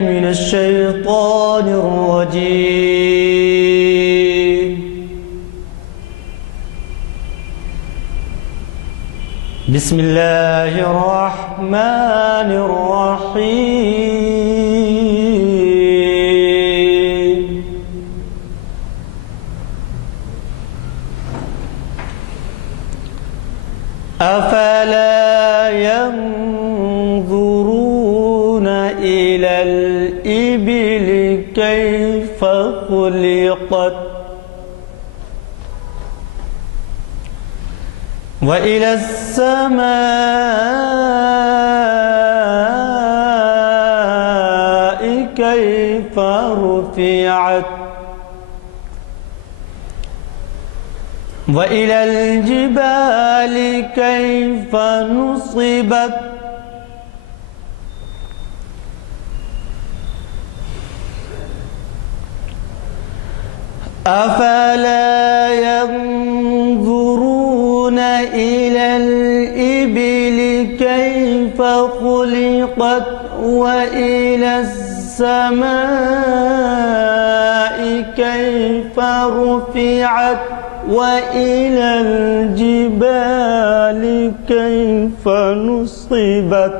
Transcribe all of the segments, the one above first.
من الشيطان الرجيم. بسم الله الرحمن الرحيم. أفلا ينظرون إلى الإبل كيف خلقت وإلى السماء كيف رفعت وإلى الجبال كيف نصبت أفلا ينظرون إلى الإبل كيف خلقت وإلى السماء كيف رفعت وإلى الجبال كيف نصبت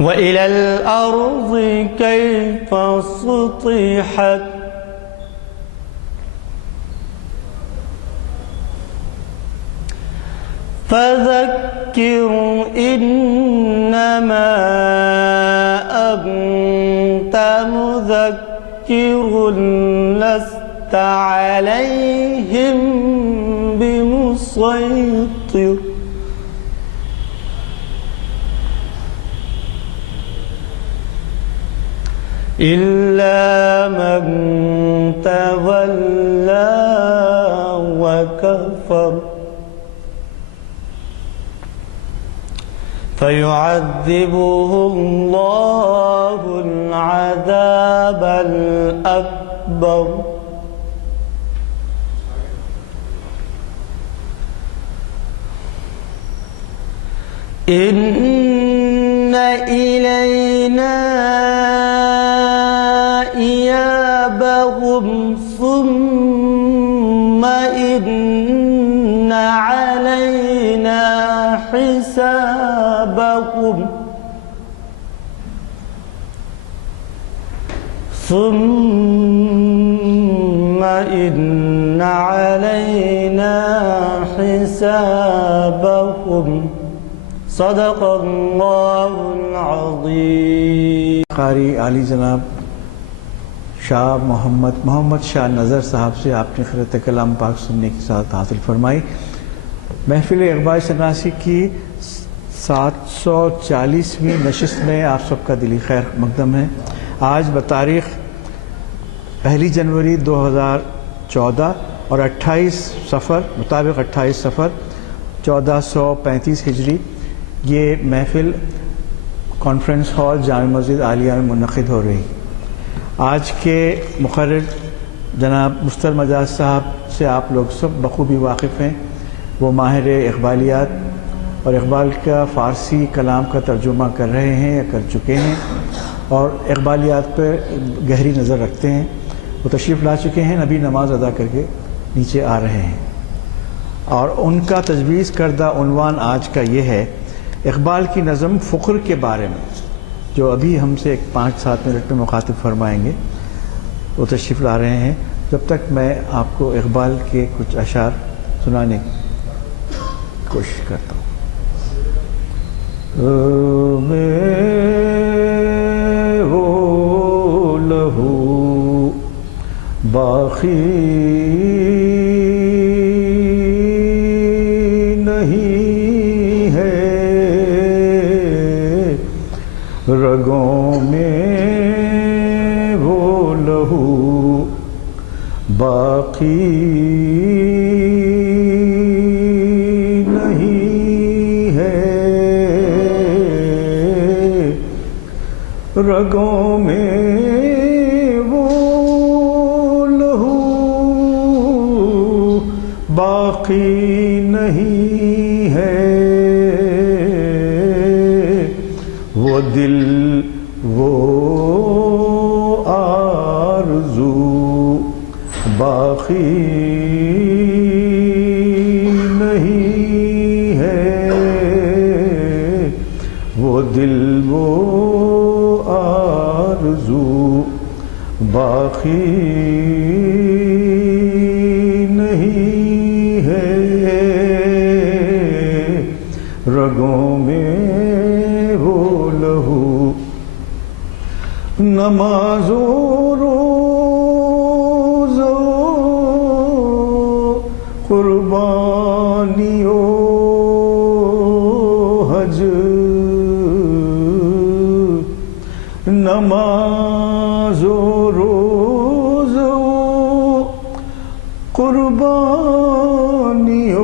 وإلى الأرض كيف سطحت فذكر إنما أنت مذكر لست عليهم بمسيطر إلا من تولى وكفر فيعذبه الله العذاب الأكبر إن إلينا إيابهم ثم إن علينا حسابهم ثم إن علينا حسابهم صدق اللہ العظیم. قاری عالی جناب شاہ محمد شاہ نظر صاحب سے آپ نے خیرت کلام پاک سننے کی سعادت حاصل فرمائی. محفل اقبال شناسی کی 740ویں نشست میں آپ سب کا دلی خیر مقدم ہے. آج بتاریخ 1 جنوری 2014 اور 28 صفر مطابق 28 صفر 1435 ہجری یہ محفل کانفرنس ہال جامع مسجد عالیہ میں منعقد ہو رہی. آج کے مقرر جناب مستر مجاز صاحب سے آپ لوگ سب بخوبی واقف ہیں. وہ ماہر اقبالیات اور اقبال کا فارسی کلام کا ترجمہ کر رہے ہیں یا کر چکے ہیں اور اقبالیات پر گہری نظر رکھتے ہیں. وہ تشریف لا چکے ہیں, ابھی نماز ادا کر کے نیچے آ رہے ہیں اور ان کا تجویز کردہ عنوان آج کا یہ ہے اقبال کی نظم فخر کے بارے میں, جو ابھی ہم سے 5-7 منٹ میں مخاطب فرمائیں گے. وہ تشریف لا رہے ہیں. جب تک میں آپ کو اقبال کے کچھ اشعار سنانے کی کوشش کرتا ہوں. میں وہ لہو باقی رگوں میں وہ لہو باقی نہیں ہے, رگوں میں وہ لہو باقی نہیں ہے. دل وہ آرزو باقی نہیں ہے، وہ دل وہ آرزو باقی نہیں ہے، رگوں میں وہ لہو نماز و روز و قربانی و حج، نماز و روز و قربانی و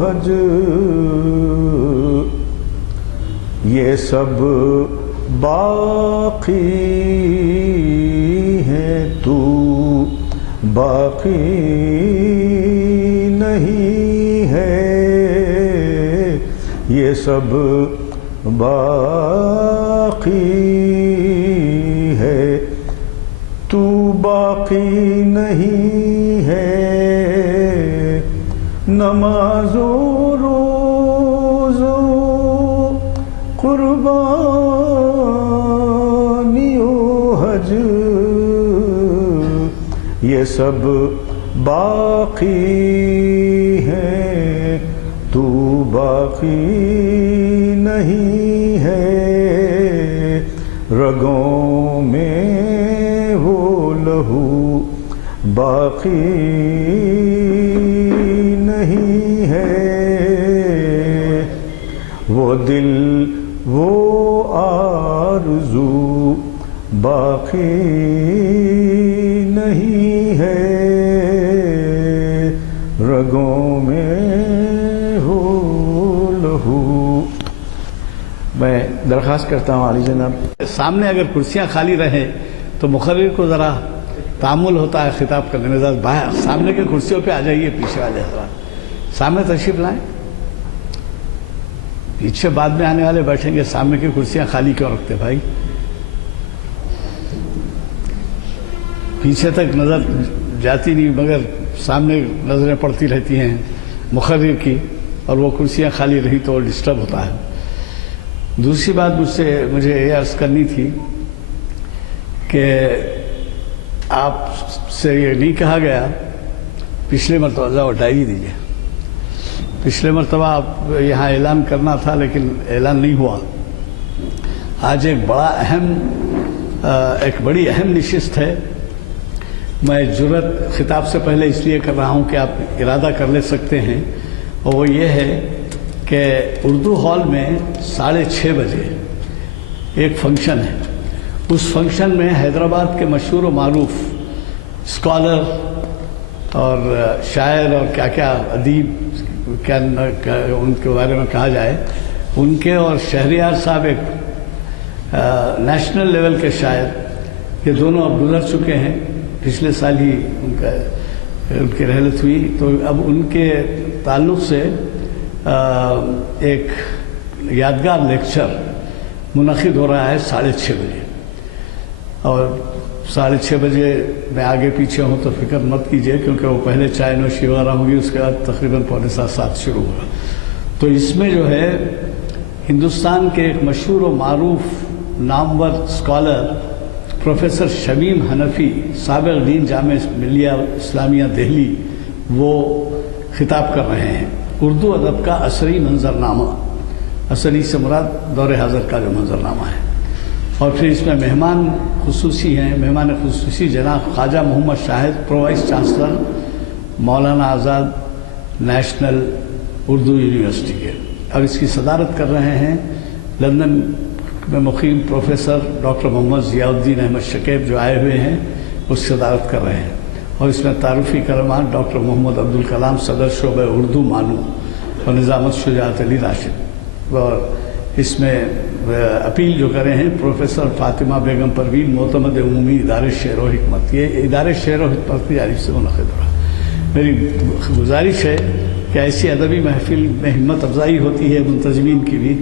حج، یہ سب باقی ہے، تو باقی نہیں ہے، یہ سب باقی ہے، تو باقی نہیں ہے، نماز و روز و قربانی و حج، یہ سب باقی ہیں، تو باقی نہیں ہے، رگوں میں وہ لہو باقی نہیں ہے، وہ دل وہ آرزو باقی نہیں ہے، رگوں میں وہ لہو۔ میں درخواست کرتا ہوں عالی جناب، سامنے اگر کرسیاں خالی رہیں تو مقرر کو ذرا تعامل ہوتا ہے خطاب کرنے میں، ذرا باہر سامنے کے کرسیوں پہ آ جائیے، پیچھے والے حضرات سامنے تشریف لائیں، پیچھے بعد میں آنے والے بیٹھیں گے، سامنے کی کرسیاں خالی کیوں رکھتے بھائی؟ پیچھے تک نظر جاتی نہیں مگر سامنے نظریں پڑتی رہتی ہیں مقرر کی، اور وہ کرسیاں خالی رہی تو ڈسٹرب ہوتا ہے۔ دوسری بات مجھے یہ عرض کرنی تھی کہ آپ سے یہ نہیں کہا گیا، پچھلے مرتبہ وہ ڈائری دیجیے، پچھلے مرتبہ آپ یہاں اعلان کرنا تھا لیکن اعلان نہیں ہوا۔ آج ایک بڑی اہم نشست ہے، میں جرأت خطاب سے پہلے اس لیے کر رہا ہوں کہ آپ ارادہ کر لے سکتے ہیں، اور وہ یہ ہے کہ اردو ہال میں 6:30 بجے ایک فنکشن ہے، اس فنکشن میں حیدرآباد کے مشہور و معروف اسکالر اور شاعر اور کیا ادیب کیا ان کے بارے میں کہا جائے، ان کے اور شہریار صاحب ایک نیشنل لیول کے شاعر، یہ دونوں اب گزر چکے ہیں، پچھلے سال ہی ان کی رحلت ہوئی، تو اب ان کے تعلق سے ایک یادگار لیکچر منعقد ہو رہا ہے 6:30 بجے، اور 6:30 بجے میں آگے پیچھے ہوں تو فکر مت کیجیے، کیونکہ وہ پہلے چائے نوشی وغیرہ ہوگی، اس کے بعد تقریباً 6:45 شروع ہوگا۔ تو اس میں جو ہے ہندوستان کے ایک مشہور و معروف نامور اسکالر پروفیسر شمیم حنفی، سابق دین جامعہ ملیہ اسلامیہ دہلی، وہ خطاب کر رہے ہیں، اردو ادب کا عصری منظرنامہ، عصری سے مراد دور حاضر کا جو منظرنامہ ہے، اور پھر اس میں مہمان خصوصی ہیں، مہمان خصوصی جناب خواجہ محمد شاہد، pro vice chancellor Maulana Azad national Urdu university کے، اور اس کی صدارت کر رہے ہیں لندن میں مقیم پروفیسر ڈاکٹر محمد ضیاء الدین احمد شکیب، جو آئے ہوئے ہیں، اس کی صدارت کر رہے ہیں، اور اس میں تعارفی کلمات ڈاکٹر محمد عبدالکلام صدر شعبہ اردو مانو اور نظامت شجاعت علی راشد، اور اس میں اپیل جو کرے ہیں پروفیسر فاطمہ بیگم پروین، معتمد عمومی ادارے شعر و حکمت، یہ ادارے شعر و حکمت کی جانب سے منعقد ہو رہا ہے۔ میری گزارش ہے کہ ایسی ادبی محفل میں ہمت افزائی ہوتی ہے منتظمین کی بھی،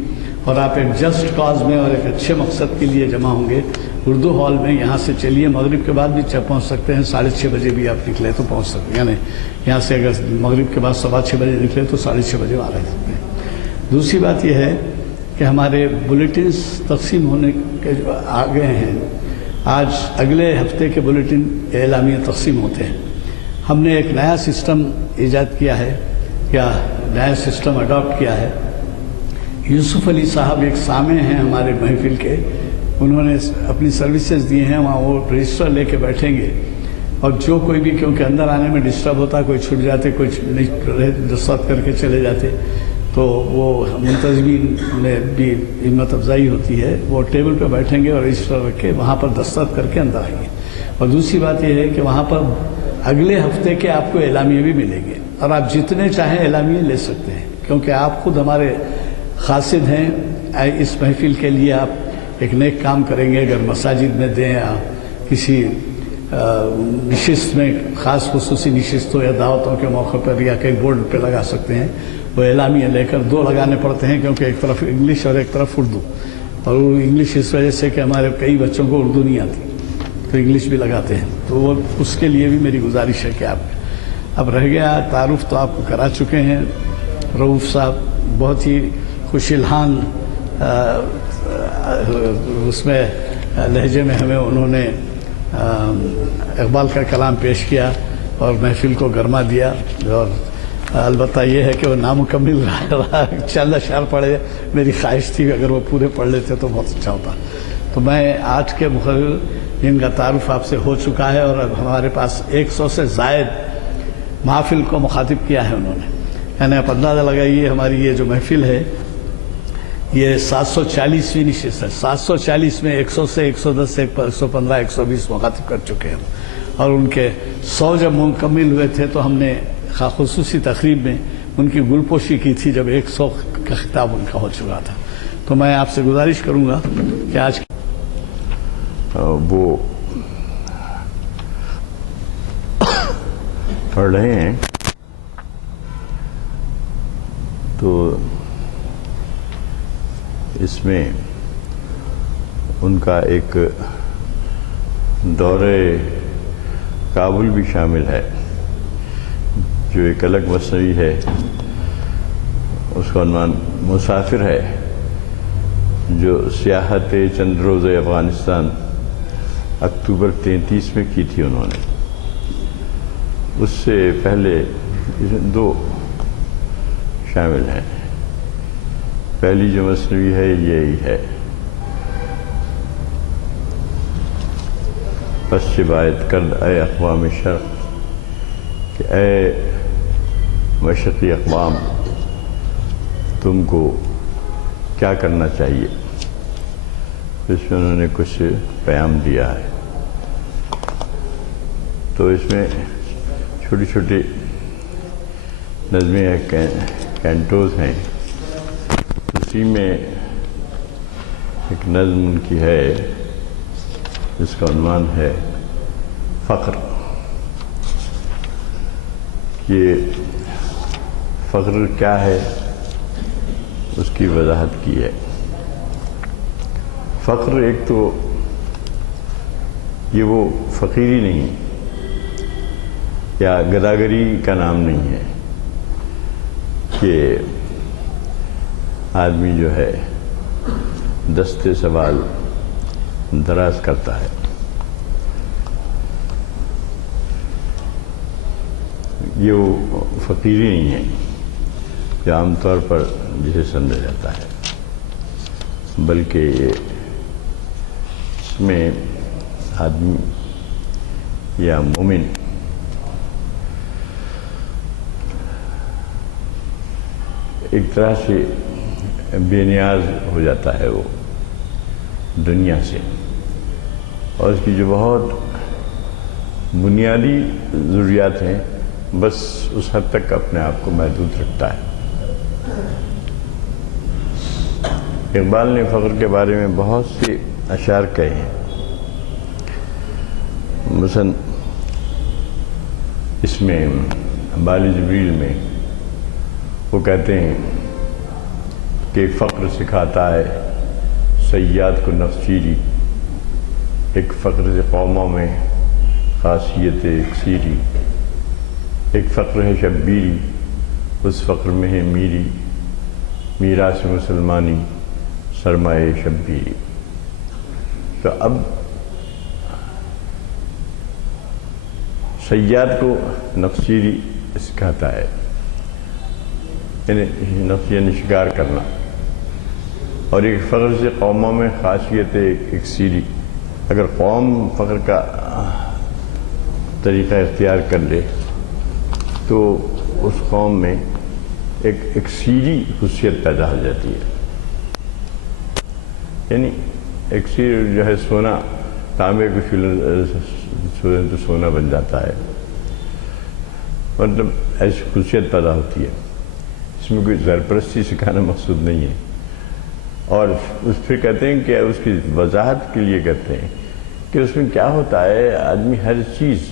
اور آپ ایک جسٹ کاز میں اور ایک اچھے مقصد کے لیے جمع ہوں گے اردو ہال میں. یہاں سے چلیے مغرب کے بعد بھی پہنچ سکتے ہیں, 6:30 بجے بھی آپ نکلے تو پہنچ سکتے ہیں, یعنی یہاں سے اگر مغرب کے بعد 6:15 بجے نکلے تو 6:30 بجے وہاں رہ سکتے ہیں. دوسری بات یہ ہے کہ ہمارے بلیٹنز تقسیم ہونے کے جو آ گئے ہیں, آج اگلے ہفتے کے بلیٹن اعلامیہ تقسیم ہوتے ہیں. ہم نے ایک نیا سسٹم ایجاد کیا ہے, یا نیا سسٹم اڈاپٹ کیا ہے. یوسف علی صاحب ایک سامع ہیں ہمارے محفل کے, انہوں نے اپنی سروسز دی ہیں, وہاں وہ رجسٹر لے کے بیٹھیں گے, اور جو کوئی بھی, کیونکہ اندر آنے میں ڈسٹرب ہوتا, کوئی چھٹ جاتے, کوئی دستخط کر کے چلے جاتے, تو وہ منتظمین میں بھی ہمت افزائی ہوتی ہے. وہ ٹیبل پہ بیٹھیں گے اور رجسٹر رکھ کے وہاں پر دستخط کر کے اندر آئیں گے. اور دوسری بات یہ ہے کہ وہاں پر اگلے ہفتے کے آپ کو اعلامیے بھی ملیں گے, اور آپ جتنے چاہیں اعلامیے لے سکتے ہیں, کیونکہ آپ خود ہمارے قاصد ہیں. اس محفل کے لیے آپ ایک نیک کام کریں گے, اگر مساجد میں دیں, یا کسی نشست میں, خاص خصوصی نشستوں یا دعوتوں کے موقع پر, یا کئی بورڈ پہ لگا سکتے ہیں. وہ اعلامیہ لے کر 2 لگانے پڑتے ہیں, کیونکہ ایک طرف انگلش اور ایک طرف اردو. اور انگلش اس وجہ سے کہ ہمارے کئی بچوں کو اردو نہیں آتی, تو انگلش بھی لگاتے ہیں. تو وہ اس کے لیے بھی میری گزارش ہے کہ آپ اب رہ گیا تعارف تو آپ کو کرا چکے ہیں. رؤوف صاحب بہت ہی خوش الحان اس میں لہجے میں ہمیں انہوں نے اقبال کا کلام پیش کیا اور محفل کو گرما دیا. اور البتہ یہ ہے کہ وہ نامکمل رہا, چند اشعار پڑھے. میری خواہش تھی اگر وہ پورے پڑھ لیتے تو بہت اچھا ہوتا. تو میں آج کے مقرر جن کا تعارف آپ سے ہو چکا ہے, اور اب ہمارے پاس 100 سے زائد محافل کو مخاطب کیا ہے انہوں نے. یعنی آپ اندازہ لگائیے ہماری یہ جو محفل ہے یہ 740ویں نشست ہے. 740 میں 100 سے 110 115 120 مخاطب کر چکے ہیں. اور ان کے 100 جب مکمل ہوئے تھے تو ہم نے خصوصی تقریب میں ان کی گلپوشی کی تھی جب 100 کا خطاب ان کا ہو چکا تھا. تو میں آپ سے گزارش کروں گا کہ آج وہ پڑھ رہے ہیں تو اس میں ان کا ایک دورے کابل بھی شامل ہے جو ایک الگ مصنوعی ہے. اس کا عنوان مسافر ہے, جو سیاحت چند روزے افغانستان اکتوبر 33 میں کی تھی انہوں نے. اس سے پہلے 2 شامل ہیں. پہلی جو مصنوعی ہے یہی ہے, پس شبایت کرد اے اقوام شرق, کہ اے مشرقی اقوام تم کو کیا کرنا چاہیے. اس میں انہوں نے کچھ پیام دیا ہے. تو اس میں چھوٹی چھوٹی نظمیں کینٹوز ہیں. اسی میں ایک نظم ان کی ہے جس کا عنوان ہے فقر. یہ فقر کیا ہے اس کی وضاحت کی ہے. فقر ایک تو یہ وہ فقیری نہیں یا گداگری کا نام نہیں ہے کہ آدمی جو ہے دستے سوال دراز کرتا ہے. یہ وہ فقیری نہیں ہے جو عام طور پر جسے سمجھا جاتا ہے, بلکہ یہ اس میں آدمی یا مومن ایک طرح سے بے نیاز ہو جاتا ہے وہ دنیا سے, اور اس کی جو بہت بنیادی ضروریات ہیں بس اس حد تک اپنے آپ کو محدود رکھتا ہے. اقبال نے فقر کے بارے میں بہت سے اشعار کہے ہیں. مثلا اس میں بال جبریل میں وہ کہتے ہیں کہ فقر سکھاتا ہے صیاد کو نخچیری، ایک فقر سے قوموں میں خاصیت اکسیری، ایک فقر ہے شبیری اس فقر میں ہے میری، میراث مسلمانی سرمایہ شبیری۔ تو اب صیاد کو نخچیری سکھاتا ہے، یعنی شکار کرنا، اور ایک فقر سے قوموں میں خاصیت اکسیری، اگر قوم فقر کا طریقہ اختیار کر لے تو اس قوم میں ایک اکسیری خصوصیت پیدا ہو جاتی ہے، یعنی اکسیر جو ہے سونا، تانبے کو چھوڑیں تو سونا بن جاتا ہے، مطلب ایسی خصوصیت پیدا ہوتی ہے۔ اس میں کوئی زرپرستی سکھانا مقصود نہیں ہے، اور اس پھر کہتے ہیں کہ اس کی وضاحت کے لیے کہتے ہیں کہ اس میں کیا ہوتا ہے، آدمی ہر چیز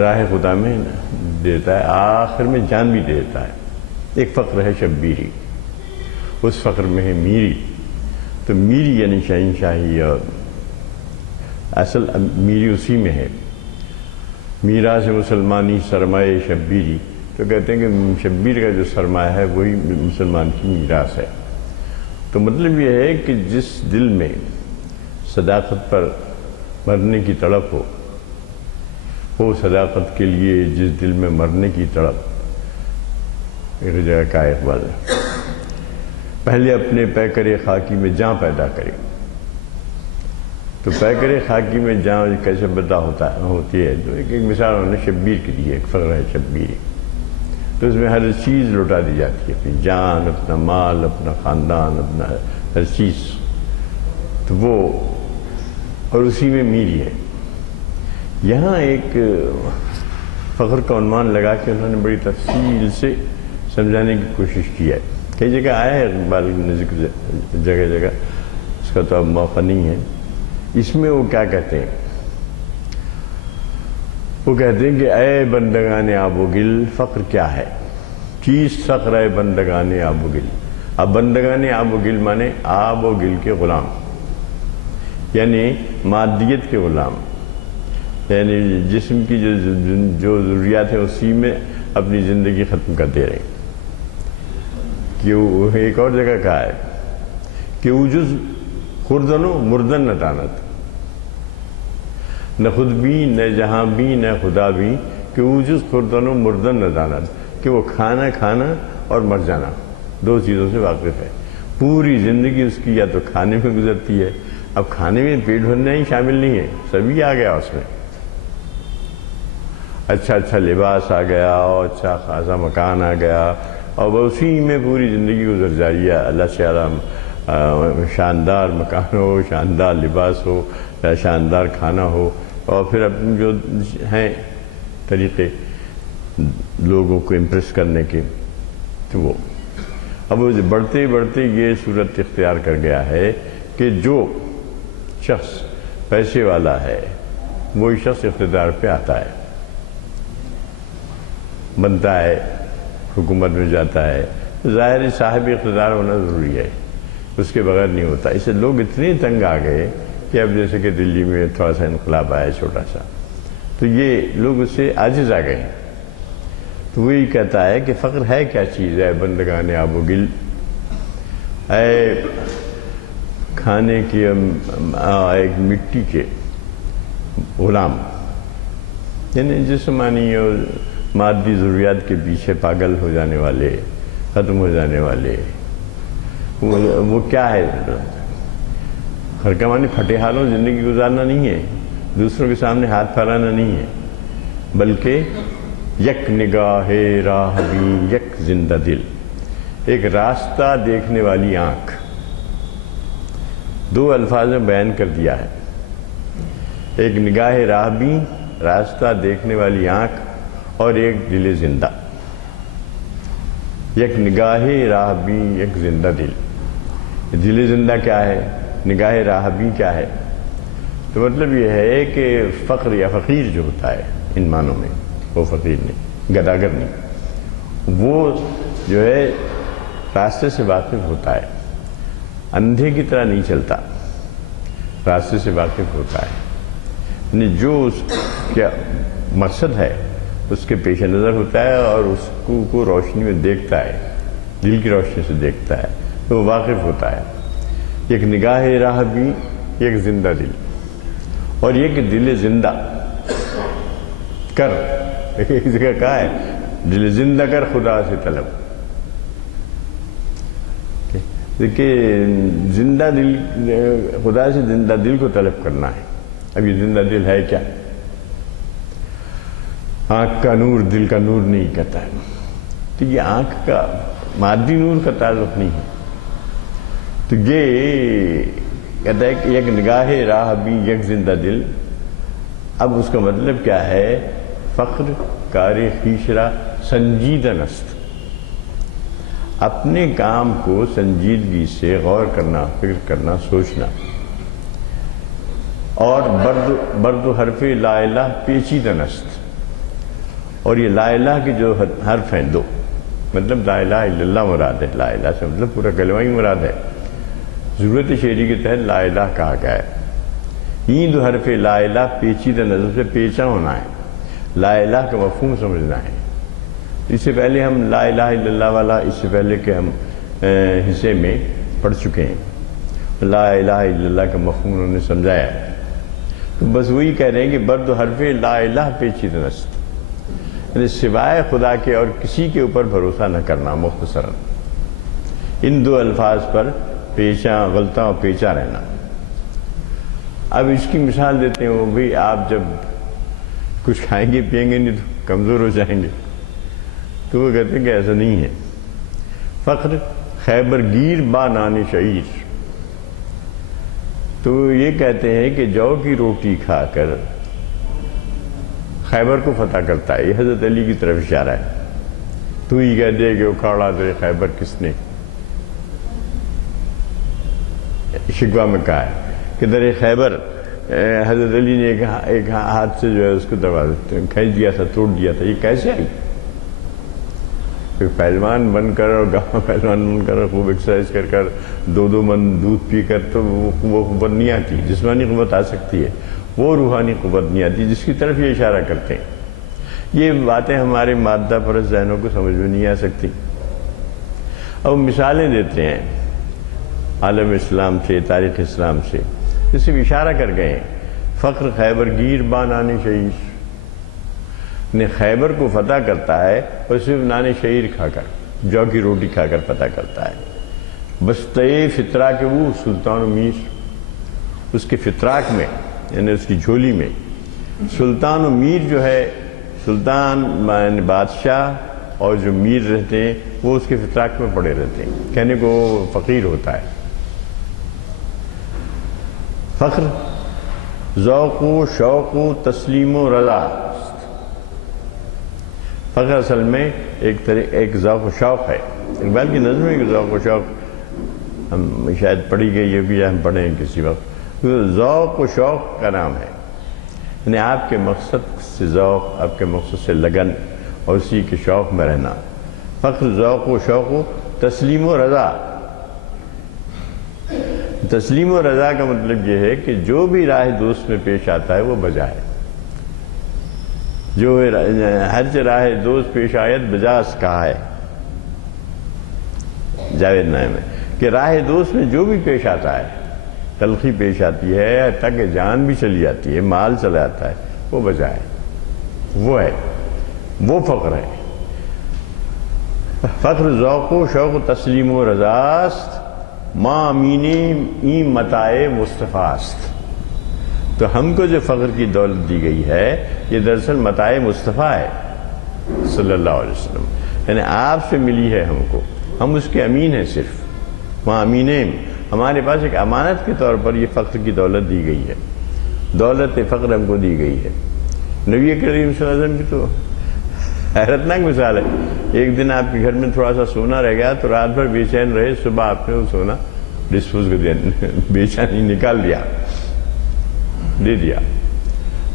راہ خدا میں دیتا ہے، آخر میں جان بھی دیتا ہے۔ ایک فقر ہے شبیری، اس فقر میں ہے میری، تو میری یعنی شہنشاہی، اور اصل میری اسی میں ہے۔ میراث مسلمانی سرمایہ شبیری، تو کہتے ہیں کہ شبیر کا جو سرمایہ ہے وہی مسلمان کی میراث ہے۔ تو مطلب یہ ہے کہ جس دل میں صداقت پر مرنے کی تڑپ ہو، وہ صداقت کے لیے جس دل میں مرنے کی تڑپ، ایک جگہ کا اقبال ہے، پہلے اپنے پیکرِ خاکی میں جاں پیدا کرے۔ تو پیکرِ خاکی میں جاں کیسے پیدا ہوتی ہے، تو ایک مثال ہونا شبیر کے لیے، ایک فقر ہے شبیری، تو اس میں ہر چیز لوٹا دی جاتی ہے، اپنی جان، اپنا مال، اپنا خاندان، اپنا ہر چیز، تو وہ، اور اسی میں میری ہے۔ یہاں ایک فخر کا عنوان لگا کے انہوں نے بڑی تفصیل سے سمجھانے کی کوشش کی ہے۔ کئی جگہ آیا ہے اقبال نے ذکر، جگہ جگہ، اس کا تو اب موقع نہیں ہے۔ اس میں وہ کیا کہتے ہیں، وہ کہتے ہیں کہ اے بندگان آب و گل فقر کیا ہے، چیز فقر اے بندگان آب و گل۔ اب بندگان آب و گل مانے آب و گل کے غلام، یعنی مادیت کے غلام، یعنی جسم کی جو ضروریات ہیں اسی میں اپنی زندگی ختم کر دے رہے ہیں۔ کہ ایک اور جگہ کہا ہے کہ اوجز خوردن و مردن نتانت، نہ خود بھی نہ جہاں بھی نہ خدا بھی، کہ اوجز خوردن و مردن نتانت، کہ وہ کھانا کھانا اور مر جانا دو چیزوں سے واقف ہے۔ پوری زندگی اس کی یا تو کھانے میں گزرتی ہے، اب کھانے میں پیٹ بھرنا ہی شامل نہیں ہے، سبھی آ گیا اس میں، اچھا لباس آ گیا، اور اچھا خاصا مکان آ گیا، اور اسی میں پوری زندگی گزر جا رہی ہے۔ اللہ سے شاندار مکان ہو، شاندار لباس ہو، یا شاندار کھانا ہو، اور پھر اپنے جو ہیں طریقے لوگوں کو امپریس کرنے کے، تو وہ اب بڑھتے بڑھتے یہ صورت اختیار کر گیا ہے کہ جو شخص پیسے والا ہے وہی شخص اقتدار پہ آتا ہے، بنتا ہے، حکومت میں جاتا ہے، ظاہر صاحب اقتدار ہونا ضروری ہے، اس کے بغیر نہیں ہوتا۔ اسے لوگ اتنے تنگ آ گئے کہ اب جیسے کہ دلی میں تھوڑا سا انقلاب آیا چھوٹا سا، تو یہ لوگ اس سے عاجز آ گئے ہیں۔ تو وہی کہتا ہے کہ فقر ہے کیا چیز ہے، بندگان آب و گل، اے کھانے کی ایک مٹی کے غلام، یعنی جسمانی اور مادی ضروریات کے پیچھے پاگل ہو جانے والے، ختم ہو جانے والے، وہ کیا ہے؟ ہر کا معنی پھٹے حالوں زندگی گزارنا نہیں ہے، دوسروں کے سامنے ہاتھ پھیلانا نہیں ہے، بلکہ یک نگاہ راہ بین یک زندہ دل، ایک راستہ دیکھنے والی آنکھ، دو الفاظ میں بیان کر دیا ہے، ایک نگاہ راہ بین راستہ دیکھنے والی آنکھ، اور ایک دل زندہ، یک نگاہ راہ بین یک زندہ دل۔ دل زندہ کیا ہے، نگاہ راہ بین کیا ہے؟ تو مطلب یہ ہے کہ فقر یا فقیر جو ہوتا ہے ان معنوں میں، وہ فقیر نہیں، گداگر نہیں، وہ جو ہے راستے سے واقف ہوتا ہے، اندھے کی طرح نہیں چلتا، راستے سے واقف ہوتا ہے، یعنی جو اس کا مقصد ہے اس کے پیش نظر ہوتا ہے اور اس کو روشنی میں دیکھتا ہے، دل کی روشنی سے دیکھتا ہے تو وہ واقف ہوتا ہے۔ ایک نگاہ راہ بھی، ایک زندہ دل، اور یہ کہ دل زندہ کر، ایک جگہ کہا ہے دل زندہ کر خدا سے طلب۔ دیکھیے زندہ دل، خدا سے زندہ دل کو طلب کرنا ہے۔ اب یہ زندہ دل ہے کیا؟ آنکھ کا نور دل کا نور نہیں کہتا ہے، تو یہ آنکھ کا مادی نور کا تعلق نہیں ہے، تو یہ کہتا ہے کہ ایک نگاہ راہ بھی یک زندہ دل۔ اب اس کا مطلب کیا ہے؟ فخر کار خویشرا سنجیدہ نست، اپنے کام کو سنجیدگی سے غور کرنا، فکر کرنا، سوچنا، اور برد و حرف لا الہ پیچیدہ نست، اور یہ لا الہ کے جو حرف ہیں دو، مطلب لا الہ الا اللہ مراد ہے، لا الہ سے مطلب پورا کلمہ ہی مراد ہے، ضرورت شعری کے تحت لا الہ کہا گیا ہے۔ یہ دو حرف لا الہ پیچیدہ نظر سے پیچا ہونا ہے، لا الہ کا مفہوم سمجھنا ہے۔ اس سے پہلے ہم لا الہ الا اللہ والا اس سے پہلے کے ہم حصے میں پڑھ چکے ہیں، لا الہ الا اللہ کا مفہوم انہوں نے سمجھایا ہے، تو بس وہی کہہ رہے ہیں کہ برد و حرف لا الہ پیچیدہ نست، یعنی سوائے خدا کے اور کسی کے اوپر بھروسہ نہ کرنا، مختصراً ان دو الفاظ پر پیچا غلطہ اور پیچا رہنا۔ اب اس کی مثال دیتے ہیں، وہ بھئی آپ جب کچھ کھائیں گے پئیں گے نہیں تو کمزور ہو جائیں گے، تو وہ کہتے ہیں کہ ایسا نہیں ہے۔ فخر خیبر گیر با نان شعیر، تو یہ کہتے ہیں کہ جو کی روٹی کھا کر خیبر کو فتح کرتا ہے، یہ حضرت علی کی طرف اشارہ ہے۔ تو ہی کہہ دے کہ اکھاڑا دے خیبر کس نے، شکوہ میں کہا ہے کہ در خیبر حضرت علی نے ایک ہاتھ سے جو ہے اس کو کھینچ دیا تھا، توڑ دیا تھا، یہ کیسے آئی؟ پہلوان بن کر اور گاؤں پہلوان بن کر خوب ایکسرسائز کر کر 2 من دودھ پی کر تو وہ قوت نہیں آتی، جسمانی قوت آ سکتی ہے، وہ روحانی قوت نہیں آتی جس کی طرف یہ اشارہ کرتے ہیں۔ یہ باتیں ہمارے مادہ پرست ذہنوں کو سمجھ میں نہیں آ سکتی۔ اب مثالیں دیتے ہیں عالم اسلام سے، تاریخ اسلام سے، اس سے اشارہ کر گئے ہیں۔ فخر خیبر گیر با نان شعیر، نے خیبر کو فتح کرتا ہے اور صرف نان شعیر کھا کر، جو کی روٹی کھا کر فتح کرتا ہے۔ بستے فطرہ کے وہ سلطان و میر، اس کے فطراک میں یعنی اس کی جھولی میں سلطان و میر جو ہے، سلطان بادشاہ اور جو میر رہتے ہیں وہ اس کے فطراک میں پڑے رہتے ہیں، کہنے کو فقیر ہوتا ہے۔ فخر ذوق و شوق و تسلیم و رضا، فخر اصل میں ایک ذوق و شوق ہے۔ اقبال کی نظم ہے کہ ذوق و شوق ہم شاید پڑھی گئی ہے بھی، ہم پڑھیں کسی وقت، ذوق و شوق کا نام ہے، یعنی آپ کے مقصد سے ذوق، آپ کے مقصد سے لگن اور اسی کے شوق میں رہنا۔ فخر ذوق و شوق و تسلیم و رضا، تسلیم و رضا کا مطلب یہ ہے کہ جو بھی راہ دوست میں پیش آتا ہے وہ بجائے، جو ہر راہ دوست پیش آیت بجاس کہا ہے جاوید نائم میں، کہ راہ دوست میں جو بھی پیش آتا ہے، تلخی پیش آتی ہے، تک جان بھی چلی جاتی ہے، مال چلا جاتا ہے، وہ بجائے، وہ ہے، وہ فخر ہے۔ فخر ذوق و شوق و تسلیم و رضاست، ما امین ای متاع مصطفیٰست، تو ہم کو جو فخر کی دولت دی گئی ہے یہ دراصل متاع مصطفیٰ ہے صلی اللہ علیہ وسلم، یعنی آپ سے ملی ہے ہم کو، ہم اس کے امین ہیں صرف، ما امینیم، ہمارے پاس ایک امانت کے طور پر یہ فخر کی دولت دی گئی ہے، دولت فخر ہم کو دی گئی ہے۔ نبی کریم صلی اللہ علیہ وسلم کی تو حیرتناک مثال ہے، ایک دن آپ کے گھر میں تھوڑا سا سونا رہ گیا تو رات بھر بے چین رہے، صبح آپ نے وہ سونا ڈسپوز کر دیا، بے چینی نکال دیا، دے دیا،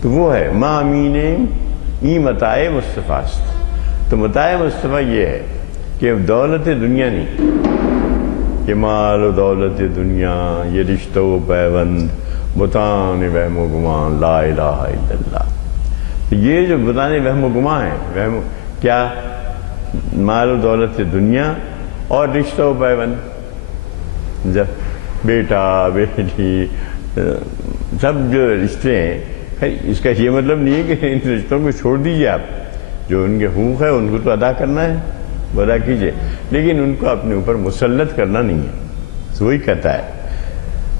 تو وہ ہے ما امین ای متاع مصطفیٰ، تو متاع مصطفیٰ یہ ہے کہ دولت دنیا نہیں، کہ مال و دولت دنیا، یہ رشتہ و پیوند، بتان وہم و گمان، لا الہ الا اللہ. یہ جو بتان وہم و گمان ہے، کیا؟ مال و دولت دنیا اور رشتہ و پیوند، جب بیٹا بیٹی سب جو رشتے ہیں. اس کا یہ مطلب نہیں ہے کہ ان رشتوں کو چھوڑ دیجیے، آپ جو ان کے حقوق ہے ان کو تو ادا کرنا ہے، وہ ادا کیجیے، لیکن ان کو اپنے اوپر مسلط کرنا نہیں ہے. وہی کہتا ہے.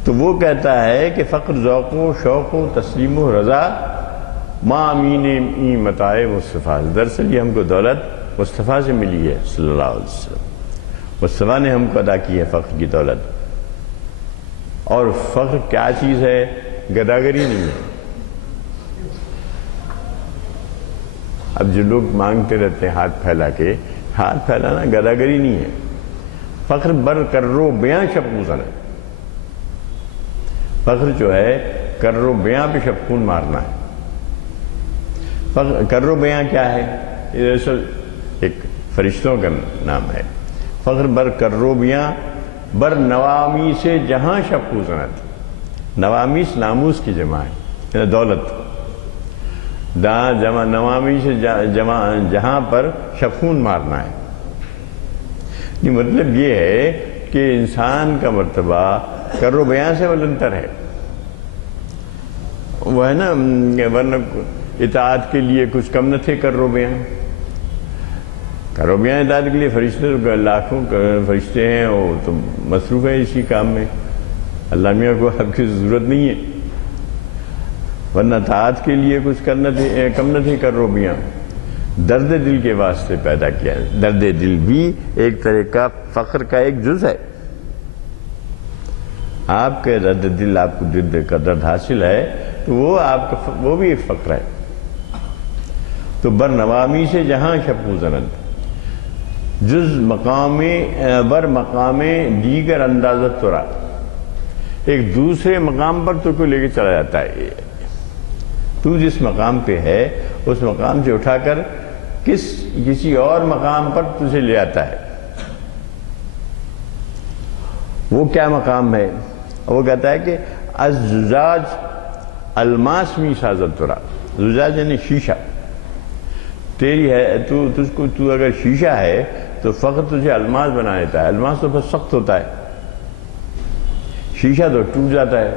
تو وہ کہتا ہے کہ فقر ذوق و شوق و تسلیم و رضا ما امین متاع مصطفیٰ. دراصل یہ ہم کو دولت مصطفیٰ سے ملی ہے صلی اللہ علیہ وسلم. مصطفیٰ نے ہم کو ادا کی ہے فقر کی دولت. اور فقر کیا چیز ہے؟ گداگری نہیں ہے. اب جو لوگ مانگتے رہتے ہیں ہاتھ پھیلا کے، ہاتھ پھیلانا گداگری نہیں ہے. فقر بر کرو بیاں شفقوزن ہے. فقر جو ہے کرو بیاں پہ شفقون مارنا ہے. کرو بیاں کیا ہے؟ یہ اصل ایک فرشتوں کا نام ہے. فقر بر کرو بیاں بر نوامی سے جہاں شفقوزنت. نوامیس ناموس کی جمع ہے، یعنی دولت. جمع نوامی سے جہاں پر شفقون مارنا ہے. یہ مطلب یہ ہے کہ انسان کا مرتبہ کرو بیاں سے بلندر ہے. وہ ہے نا، ورنہ اطاعت کے لیے کچھ کم نہ تھے کرو بیاں. کرو بیاں اطاعت کے لیے فرشتے لاکھوں فرشتے ہیں، وہ تو مصروف ہیں اسی کام میں. اللہ میاں کو آپ کی ضرورت نہیں ہے، ورنہ اطاعت کے لیے کچھ کم نہ تھے کرو بیاں. درد دل کے واسطے پیدا کیا ہے. درد دل بھی ایک طرح کا فقر کا ایک جز ہے. آپ کے درد دل، آپ کو دل کا درد حاصل ہے تو وہ آپ کا وہ بھی ایک فقر ہے. تو بر نوامی سے جہاں شفقوزنت جز مقام بر مقام دیگر اندازت ترا. ایک دوسرے مقام پر تو کو لے کے چلا جاتا ہے. تو جس مقام پہ ہے اس مقام سے اٹھا کر کسی اور مقام پر تجھے لے آتا ہے. وہ کیا مقام ہے؟ وہ کہتا ہے کہ الزجاج الماس می سازت ترا. زجاج یعنی شیشہ. تیری ہے تو اگر شیشہ ہے تو فقر تجھے الماس بنا دیتا ہے. الماس تو بہت سخت ہوتا ہے، شیشہ تو ٹوٹ جاتا ہے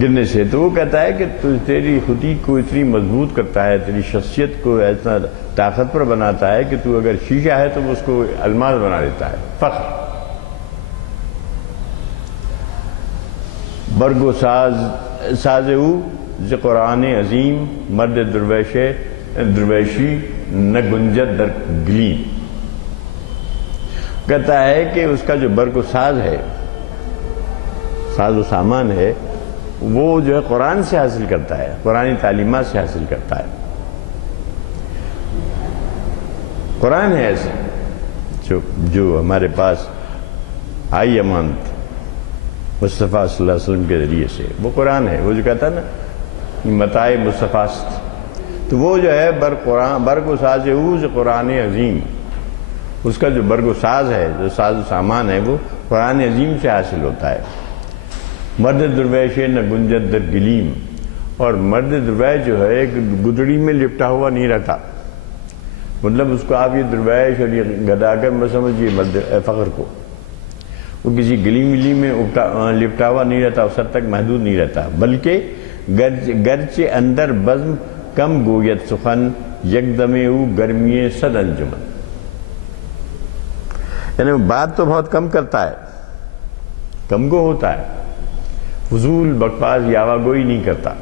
گرنے سے. تو وہ کہتا ہے کہ تیری خودی کو اتنی مضبوط کرتا ہے، تیری شخصیت کو ایسا طاقتور بناتا ہے کہ تو اگر شیشہ ہے تو اس کو الماس بنا دیتا ہے. فخر برگو ساز او ز قرآن عظیم مرد درویشی نہ گنجت در گلیم. کہتا ہے کہ اس کا جو برگ و ساز ہے، ساز و سامان ہے، وہ جو ہے قرآن سے حاصل کرتا ہے، قرآنی تعلیمات سے حاصل کرتا ہے. قرآن ہے ایسے جو ہمارے پاس آئی امانت مصطفیٰ صلی اللہ علیہ وسلم کے ذریعے سے. وہ قرآن ہے. وہ جو کہتا ہے نا متاع مصطفیٰ، تو وہ جو ہے برگ و ساز اوز قرآن عظیم. اس کا جو برگ و ساز ہے، جو ساز و سامان ہے، وہ قرآن عظیم سے حاصل ہوتا ہے. مرد درویش نہ گنجت در گلیم. اور مرد درویش جو ہے ایک گدڑی میں لپٹا ہوا نہیں رہتا. مطلب اس کو آپ یہ درویش اور یہ گداگر میں سمجھیے مرد فقر کو. وہ کسی گلی ملی میں لپٹا ہوا نہیں رہتا، اس حد تک محدود نہیں رہتا، بلکہ گرچہ اندر بزم کم گویت سخن یکدم او گرمی صد انجمن. یعنی بات تو بہت کم کرتا ہے، کم گو ہوتا ہے، فضول بکواس یاوا گوئی نہیں کرتا.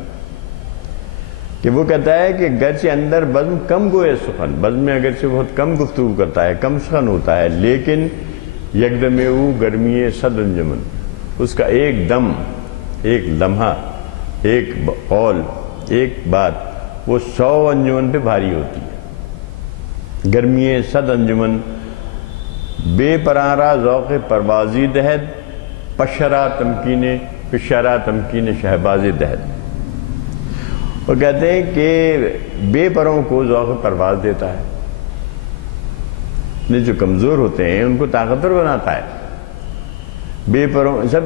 کہ وہ کہتا ہے کہ گرچہ اندر بزم کم گوئے سخن، بزم میں اگرچہ بہت کم گفتگو کرتا ہے، کم سخن ہوتا ہے، لیکن یکدم او گرمی صد انجمن. اس کا ایک دم، ایک لمحہ، ایک قول، ایک بات، وہ 100 انجمن پہ بھاری ہوتی ہے. گرمی صد انجمن بے پرارا ذوق پروازی دہد پشرا تمکین شہباز دہد. وہ کہتے ہیں کہ بے پروں کو ذوق پرواز دیتا ہے. جو کمزور ہوتے ہیں ان کو طاقتور بناتا ہے. بے پروں سب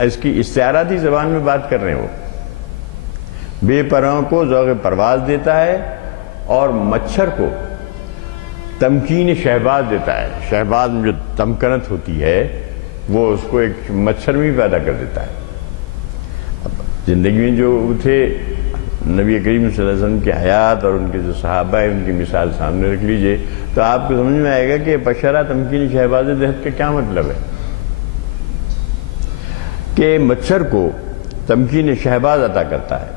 اس کی استعاراتی زبان میں بات کر رہے ہیں. وہ بے پروں کو ذوق پرواز دیتا ہے اور مچھر کو تمکین شہباز دیتا ہے. شہباز میں جو تمکنت ہوتی ہے وہ اس کو ایک مچھر میں پیدا کر دیتا ہے. زندگی میں جو تھے نبی کریم صلی اللہ علیہ وسلم کی حیات اور ان کے جو صحابہ ہیں ان کی مثال سامنے رکھ لیجئے تو آپ کو سمجھ میں آئے گا کہ بشرا تمکین شہباز دہت کا کیا مطلب ہے. کہ مچھر کو تمکین شہباز عطا کرتا ہے.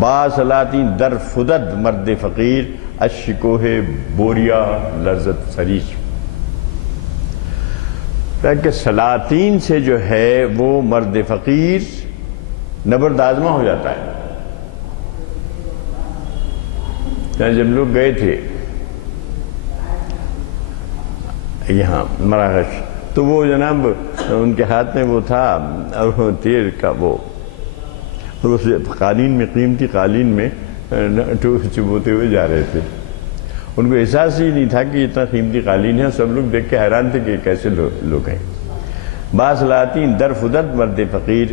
با سلاطین در فدد مرد فقیر اشکوہ بوریا لذت سریش. کہ سلاطین سے جو ہے وہ مرد فقیر نبرد آزما ہو جاتا ہے. جب لوگ گئے تھے یہاں مراکش تو وہ جناب ان کے ہاتھ میں وہ تھا اور تیر کا وہ قالین میں قیمتی قالین میں چبوتے ہوئے جا رہے تھے. ان کو احساس ہی نہیں تھا کہ اتنا قیمتی قالین ہے. سب لوگ دیکھ کے حیران تھے کہ کیسے لوگ ہیں. باصلاطین در فدد مرد فقیر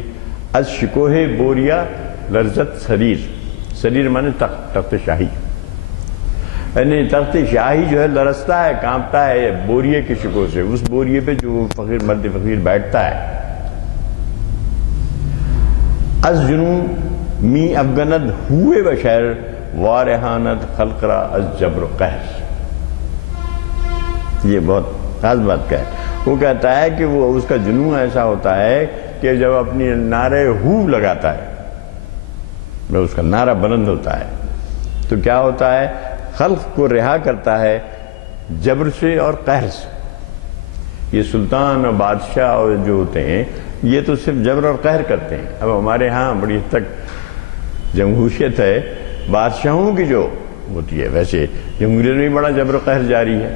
از شکوہ بوریا لرزت سریر. سریر مانے تخت شاہی. یعنی تخت شاہی جو ہے لرزتا ہے کانپتا ہے بوریے کے شکو سے. اس بوریے پہ جو فقیر مرد فقیر بیٹھتا ہے. از جنون می افغند ہوئے بشر وارحانت خلقرا از جبر و قہر. یہ بہت خاص بات کا ہے. وہ کہتا ہے کہ وہ اس کا جنون ایسا ہوتا ہے کہ جب اپنی نعرے ہو لگاتا ہے جب اس کا نعرہ بلند ہوتا ہے تو کیا ہوتا ہے خلق کو رہا کرتا ہے جبر سے اور قہر سے. یہ سلطان اور بادشاہ اور جو ہوتے ہیں یہ تو صرف جبر اور قہر کرتے ہیں. اب ہمارے ہاں بڑی حد تک جمہوریت ہے بادشاہوں کی جو ہوتی ہے. ویسے جمہوریت میں بڑا جبر و قہر جاری ہے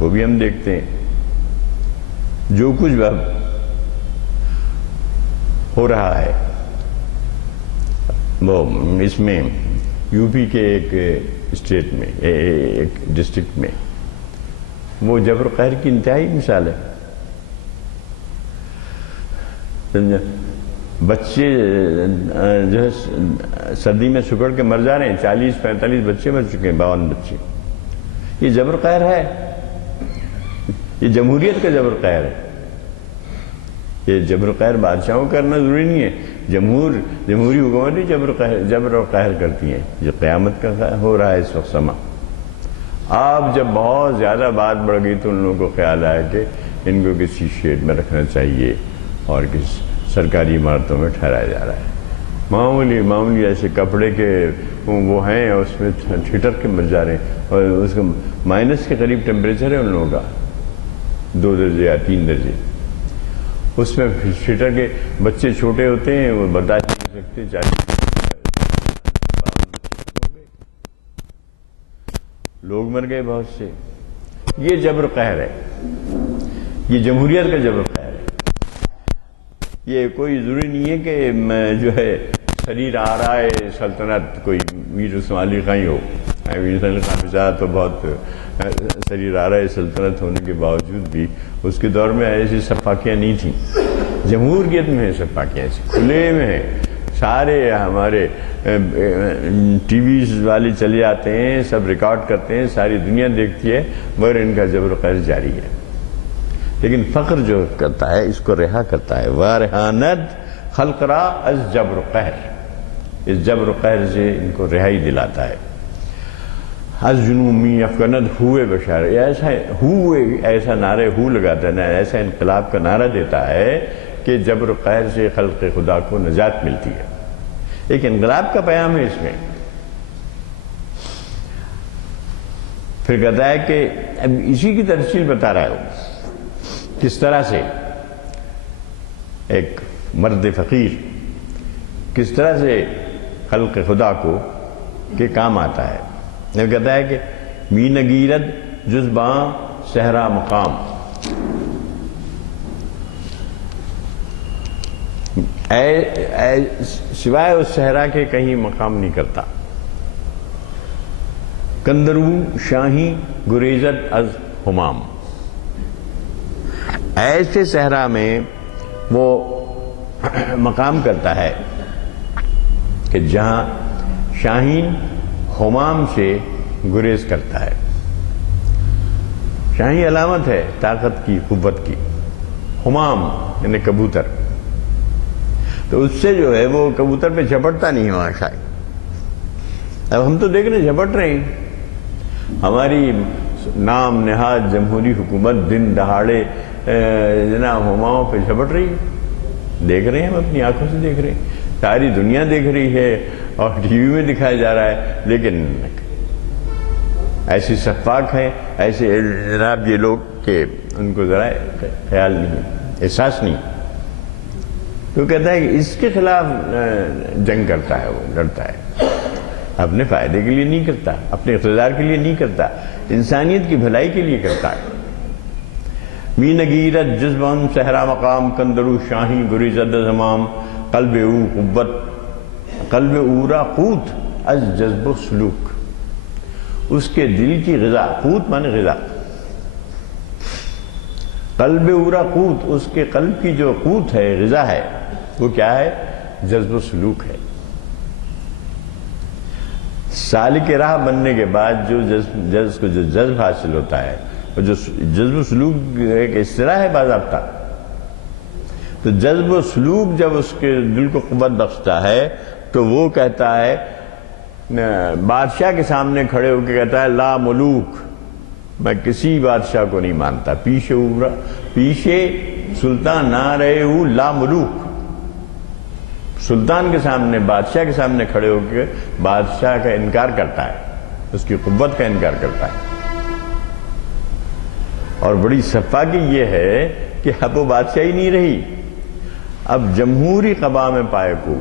وہ بھی ہم دیکھتے ہیں. جو کچھ اب ہو رہا ہے وہ اس میں یو پی کے ایک اسٹیٹ میں ایک ڈسٹرکٹ میں وہ جبر و قہر کی انتہائی مثال ہے. سمجھا بچے جو ہے سردی میں سکڑ کے مر جا رہے ہیں. 40-45 بچے مر چکے ہیں 52 بچے. یہ جبر و قہر ہے. یہ جمہوریت کا جبر و قہر ہے. یہ جبر و قہر بادشاہوں کرنا ضروری نہیں ہے. جمہوری حکومت ہی جبر و قہر کرتی ہیں. جو قیامت کا ہو رہا ہے اس وقت سما. آپ جب بہت زیادہ بات بڑھ گئی تو ان لوگوں کو خیال آیا کہ ان کو کسی شیڈ میں رکھنا چاہیے اور کسی سرکاری عمارتوں میں ٹھہرایا جا رہا ہے. معمولی ایسے کپڑے کے وہ ہیں اور اس میں ٹھٹر کے مر جا رہے ہیں اور اس کا مائنس کے قریب ٹیمپریچر ہے ان لوگوں کا 2 درجے یا 3 درجے. اس میں ٹھٹر کے بچے چھوٹے ہوتے ہیں وہ برداشت نہیں کر سکتے. لوگ مر گئے بہت سے. یہ جبر و قہر ہے. یہ جمہوریت کا جبر و قہر ہے. یہ کوئی ضروری نہیں ہے کہ جو ہے شریر آ رہا ہے سلطنت کوئی میر عثمان علی خاں ہی ہو. میر عثمان علی خاں بچارہ تو بہت شریر آ رہا ہے سلطنت ہونے کے باوجود بھی اس کے دور میں ایسی سفاکیاں نہیں تھیں. جمہوریت میں سفاکیاں ایسی کھلے میں ہیں. سارے ہمارے ٹی ویز والے چلے آتے ہیں سب ریکارڈ کرتے ہیں ساری دنیا دیکھتی ہے مگر ان کا جبر و قہر جاری ہے. لیکن فخر جو کرتا ہے اس کو رہا کرتا ہے. وارحانت خلق را از جبر و قہر. اس جبر و قہر سے ان کو رہائی دلاتا ہے. از جنومی افغند ہوئے بشار. ایسا نعرے ہو لگاتا ہے ایسا انقلاب کا نعرہ دیتا ہے کہ جبر و قہر سے خلق خدا کو نجات ملتی ہے. ایک انقلاب کا پیام ہے اس میں. پھر کہتا ہے کہ اب اسی کی تفصیل بتا رہا ہے کس طرح سے ایک مرد فقیر کس طرح سے خلق خدا کو کے کام آتا ہے. وہ کہتا ہے کہ می نگیرت جزباں صحرا مقام. سوائے اس صحرا کے کہیں مقام نہیں کرتا. کندرو شاہی گریزت از ہمام، ایسے صحرا میں وہ مقام کرتا ہے کہ جہاں شاہین ہمام سے گریز کرتا ہے۔ شاہین علامت ہے طاقت کی، قوت کی۔ ہمام یعنی کبوتر، تو اس سے جو ہے وہ کبوتر پہ جھپٹتا نہیں ہے وہاں شاہین۔ اب ہم تو دیکھ رہے ہیں جھپٹ رہے ہیں، ہماری نام نہاد جمہوری حکومت دن دہاڑے جناب ہماؤں پہ جھپٹ رہی ہے، دیکھ رہے ہیں، ہم اپنی آنکھوں سے دیکھ رہے ہیں، ساری دنیا دیکھ رہی ہے اور ٹی وی میں دکھایا جا رہا ہے، لیکن ایسی سفاک ہیں، ایسے جناب یہ لوگ کہ ان کو ذرا خیال نہیں، احساس نہیں۔ تو کہتا ہے کہ اس کے خلاف جنگ کرتا ہے، وہ لڑتا ہے، اپنے فائدے کے لیے نہیں کرتا، اپنے اقتدار کے لیے نہیں کرتا، انسانیت کی بھلائی کے لیے کرتا ہے۔ می نگیرت جذبان صحرا مقام کندرو شاہی گریزد زمام قلب او قوت قلب اورا قوت از جذب و سلوک، اس کے دل کی غذا، قوت مانے غذا، قلب اورا قوت، اس کے قلب کی جو قوت ہے، غذا ہے، وہ کیا ہے؟ جذب و سلوک ہے۔ سالک راہ بننے کے بعد جو جذب حاصل ہوتا ہے، اور جو جذب و سلوک ایک اصطلاح ہے باضابطہ، تو جذب و سلوک جب اس کے دل کو قوت بخشتا ہے تو وہ کہتا ہے، بادشاہ کے سامنے کھڑے ہو کے کہتا ہے لا ملوک، میں کسی بادشاہ کو نہیں مانتا، پیچھے سلطان نہ رہے ہو، لا ملوک، سلطان کے سامنے، بادشاہ کے سامنے کھڑے ہو کے بادشاہ کا انکار کرتا ہے، اس کی قوت کا انکار کرتا ہے۔ اور بڑی صفاقی یہ ہے کہ اب وہ بادشاہی نہیں رہی، اب جمہوری قبا میں پائے کو،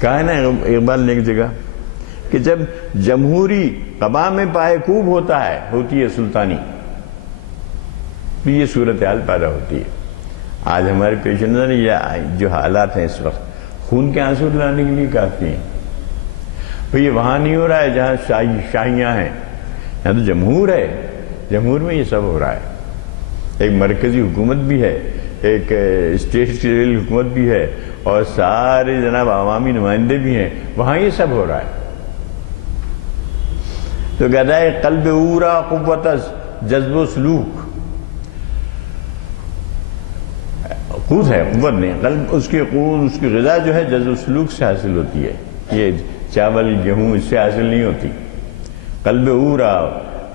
کہا ہے نا اقبال نے ایک جگہ کہ جب جمہوری قبا میں پائے کوب ہوتا ہے، ہوتی ہے سلطانی، تو یہ صورتحال پیدا ہوتی ہے۔ آج ہمارے پیش نظر یہ جو حالات ہیں اس وقت، خون کے آنسو لانے کے لیے کافی ہیں۔ تو یہ وہاں نہیں ہو رہا ہے جہاں شاہیاں ہیں، یہاں تو جمہور ہے، جمہور میں یہ سب ہو رہا ہے، ایک مرکزی حکومت بھی ہے، ایک اسٹیٹ لیول حکومت بھی ہے، اور سارے جناب عوامی نمائندے بھی ہیں، وہاں یہ سب ہو رہا ہے۔ تو کہتا ہے قلب اورا قوت جذب و سلوک، قوت ہے، قوت نہیں، قلب اس کی قوت، اس کی غذا جو ہے جذب و سلوک سے حاصل ہوتی ہے، یہ چاول گیہوں اس سے حاصل نہیں ہوتی۔ قلب اورا،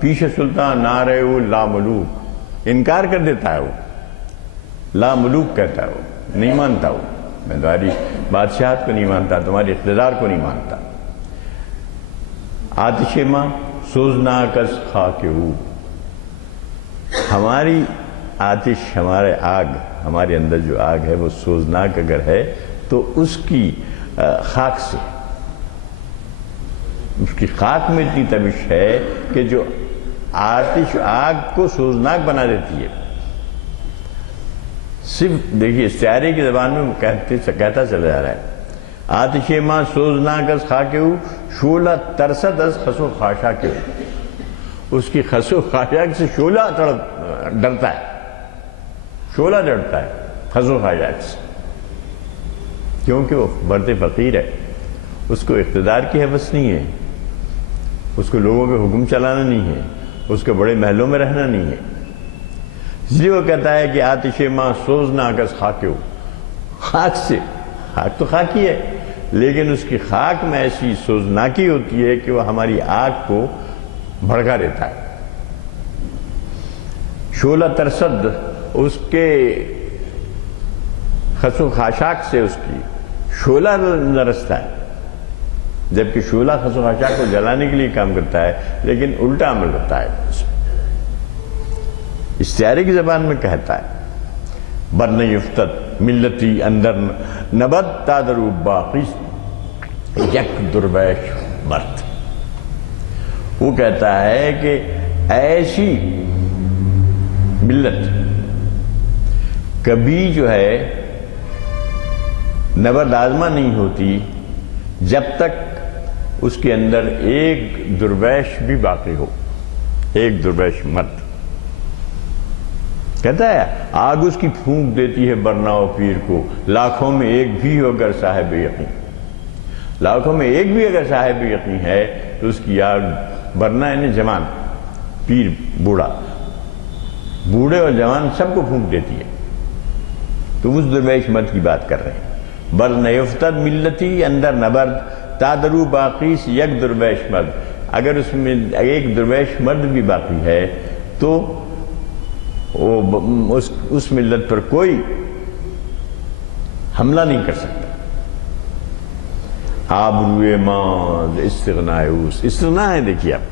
پیچھے سلطان نہ رہے وہ لا ملوک، انکار کر دیتا ہے، وہ لا ملوک کہتا ہے، وہ نہیں مانتا، وہ میں تمہاری بادشاہت کو نہیں مانتا، تمہاری اقتدار کو نہیں مانتا۔ آتش ماں سوزناک از خاک او، ہماری آتش، ہمارے آگ، ہمارے اندر جو آگ ہے وہ سوزناک اگر ہے تو اس کی خاک سے، اس کی خاک میں اتنی تبش ہے کہ جو آتش آگ کو سوزناک بنا دیتی ہے۔ صرف دیکھیے استعارے کی زبان میں وہ کہتا چلا جا رہا ہے، آتش ماں سوزناک از خاک او شعلہ ترسد از خس و خاشاک او، اس کی خس و خاشاک سے شعلہ ڈرتا ہے، شعلہ ڈرتا ہے خس و خاشاک سے، کیونکہ وہ برد فقیر ہے، اس کو اقتدار کی حوث نہیں ہے، اس کو لوگوں کے حکم چلانا نہیں ہے، اس کو بڑے محلوں میں رہنا نہیں ہے، اس لیے وہ کہتا ہے کہ آتش ماں سوزناک از خاک او، خاک سے، خاک تو خاک ہی ہے، لیکن اس کی خاک میں ایسی سوزناکی ہوتی ہے کہ وہ ہماری آگ کو بھڑکا دیتا ہے۔ شعلہ ترسد، اس کے خس و خاشاک سے اس کی شعلہ نرستا ہے، جبکہ شعلہ خس و خاشاک کو جلانے کے لیے کام کرتا ہے، لیکن الٹا عمل ہوتا ہے۔ استعارے کی زبان میں کہتا ہے برن یفتد ملتی اندر نبد تادرو باقی یک درویش مرد، وہ کہتا ہے کہ ایسی ملت کبھی جو ہے نبرد آزما نہیں ہوتی جب تک اس کے اندر ایک درویش بھی باقی ہو، ایک درویش مرد کہتا ہے آگ اس کی پھونک دیتی ہے برنا و پیر کو، لاکھوں میں ایک بھی ہو اگر صاحب یقین، لاکھوں میں ایک بھی اگر صاحب یقین ہے تو اس کی آگ برنا یعنی جوان، پیر بوڑھا، بوڑھے اور جوان سب کو پھونک دیتی ہے۔ تو اس درویش مرد کی بات کر رہے ہیں۔ بر نیفتد ملتی اندر نبرد تادرو باقی سے یک درویش مرد، اگر اس میں ایک درویش مرد بھی باقی ہے تو وہ اس ملت پر کوئی حملہ نہیں کر سکتا۔ آبروئے ماں استغناء اوس، استغنا ہے، دیکھیے آپ،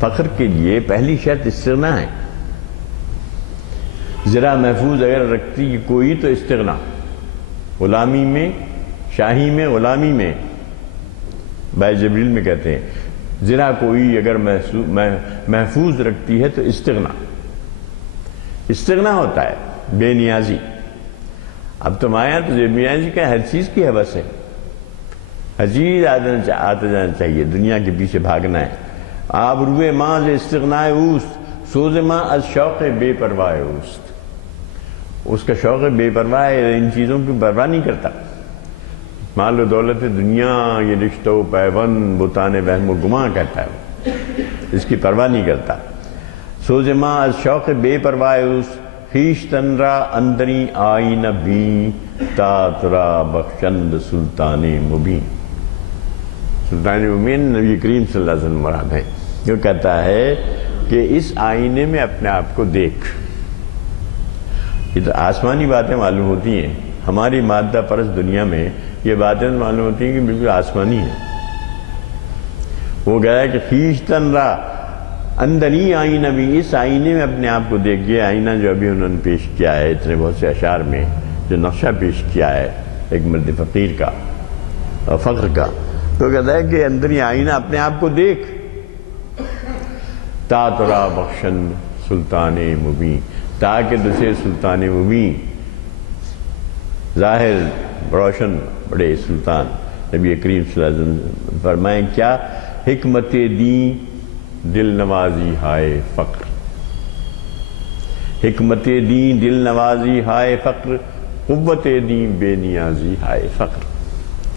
فخر کے لیے پہلی شرط استغنا ہے۔ ذرا محفوظ اگر رکھتی کہ کوئی تو استغنا، غلامی میں، شاہی میں، غلامی میں، بائی جبریل میں کہتے ہیں ذرا کوئی اگر محفوظ رکھتی ہے تو استغنا، استغنا ہوتا ہے بے نیازی۔ اب تو مایا تو بے نیازی کا ہر چیز کی حوث ہے، ہر چیز آتا جانا چاہیے، دنیا کے پیچھے بھاگنا ہے۔ آب روئے ماں سے استغنائے اوست، سوز ماں از شوق بے پرواہ اوست، اس کا شوق بے پرواہ ہے، ان چیزوں کی پرواہ نہیں کرتا۔ مال و دولت دنیا، یہ رشتہ و پیوند بتان وہم و گماں کہتا ہے، اس کی پرواہ نہیں کرتا۔ سوز ماں از شوق بے پرواہ اوست، خویشتن را اندری آئینہ بھی تا ترا بخشند سلطان مبین۔ سلطان مبین نبی کریم صلی اللہ علیہ وسلم مراد ہے، جو کہتا ہے کہ اس آئینے میں اپنے آپ کو دیکھ۔ یہ تو آسمانی باتیں معلوم ہوتی ہیں، ہماری مادہ پرست دنیا میں یہ باتیں معلوم ہوتی ہیں کہ بالکل آسمانی ہیں۔ وہ کہہ رہا ہے کہ خویشتن را اندری آئینہ بھی، اس آئینے میں اپنے آپ کو دیکھ۔ یہ آئینہ جو ابھی انہوں نے پیش کیا ہے اتنے بہت سے اشعار میں، جو نقشہ پیش کیا ہے ایک مرد فقیر کا اور فخر کا، تو کہتا ہے کہ اندری آئینہ اپنے آپ کو دیکھ، تا ترا بخشند سلطان مبین، تاکہ تجھے سلطان مبین، ظاہر روشن بڑے سلطان نبی کریم صلی اللہ علیہ وسلم فرمائیں کیا، حکمت دین دل نوازی ہائے فقر، حکمت دین دل نوازی ہائے فقر، قوت دین بے نیازی ہائے فقر۔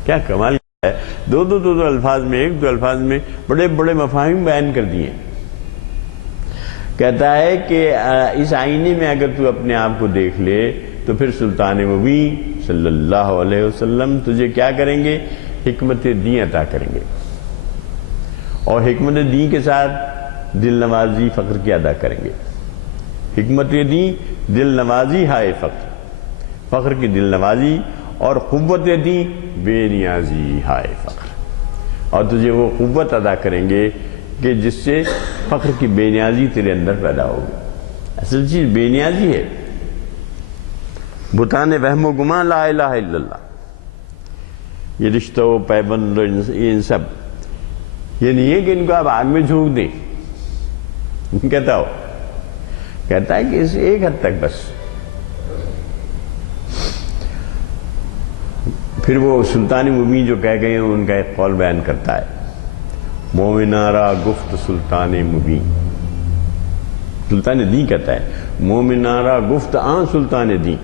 کیا کمال ہے، دو الفاظ میں، ایک دو الفاظ میں بڑے بڑے مفاہیم بیان کر دیے۔ کہتا ہے کہ اس آئینے میں اگر تو اپنے آپ کو دیکھ لے تو پھر سلطان مبین صلی اللہ علیہ وسلم تجھے کیا کریں گے، حکمت دین عطا کریں گے، اور حکمت دین کے ساتھ دل نوازی فقر کی ادا کریں گے۔ حکمت دین دل نوازی ہائے فقر، فقر کی دل نوازی، اور قوت دین بے نیازی ہائے فقر، اور تجھے وہ قوت ادا کریں گے کہ جس سے فقر کی بے نیازی تیرے اندر پیدا ہوگی۔ اصل چیز بے نیازی ہے، بتانے وہم و گمان لا الہ الا اللہ، یہ رشتہ و پیبند، ان سب، یہ نہیں ہے کہ ان کو آپ آگ میں جھونک دیں۔ کہتا ہے کہ اس ایک حد تک بس۔ پھر وہ سلطان مبین جو کہہ گئے ہیں ان کا ایک قول بیان کرتا ہے، مومنارا گفت سلطان مبین، سلطان دین کہتا ہے مومنارا گفت آن سلطان دین،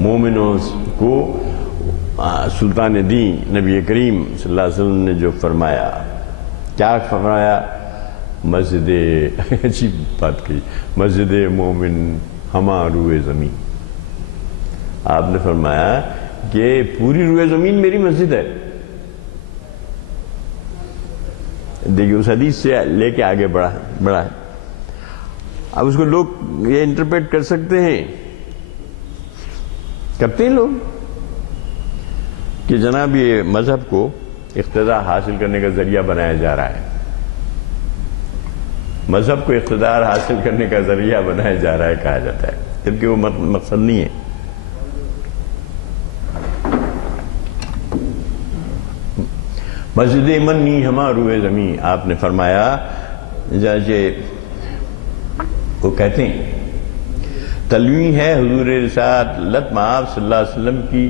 مومنوں کو سلطان دین نبی کریم صلی اللہ علیہ وسلم نے جو فرمایا، کیا فرمایا، مسجد، عجیب بات کی، مسجد مومن ہما روئے زمین۔ آپ نے فرمایا کہ پوری روئے زمین میری مسجد ہے۔ دیکھیے اس حدیث سے لے کے آگے بڑھا ہے۔ اب اس کو لوگ یہ انٹرپریٹ کر سکتے ہیں، کرتے ہیں لوگ، کہ جناب یہ مذہب کو اقتدار حاصل کرنے کا ذریعہ بنایا جا رہا ہے، مذہب کو اقتدار حاصل کرنے کا ذریعہ بنایا جا رہا ہے کہا جاتا ہے، جبکہ وہ مقصد نہیں ہے۔ مسجد منی ہما روئے زمین، آپ نے فرمایا، وہ کہتے ہیں تلویں ہے حضور رسالت لت مآب صلی اللہ علیہ وسلم کی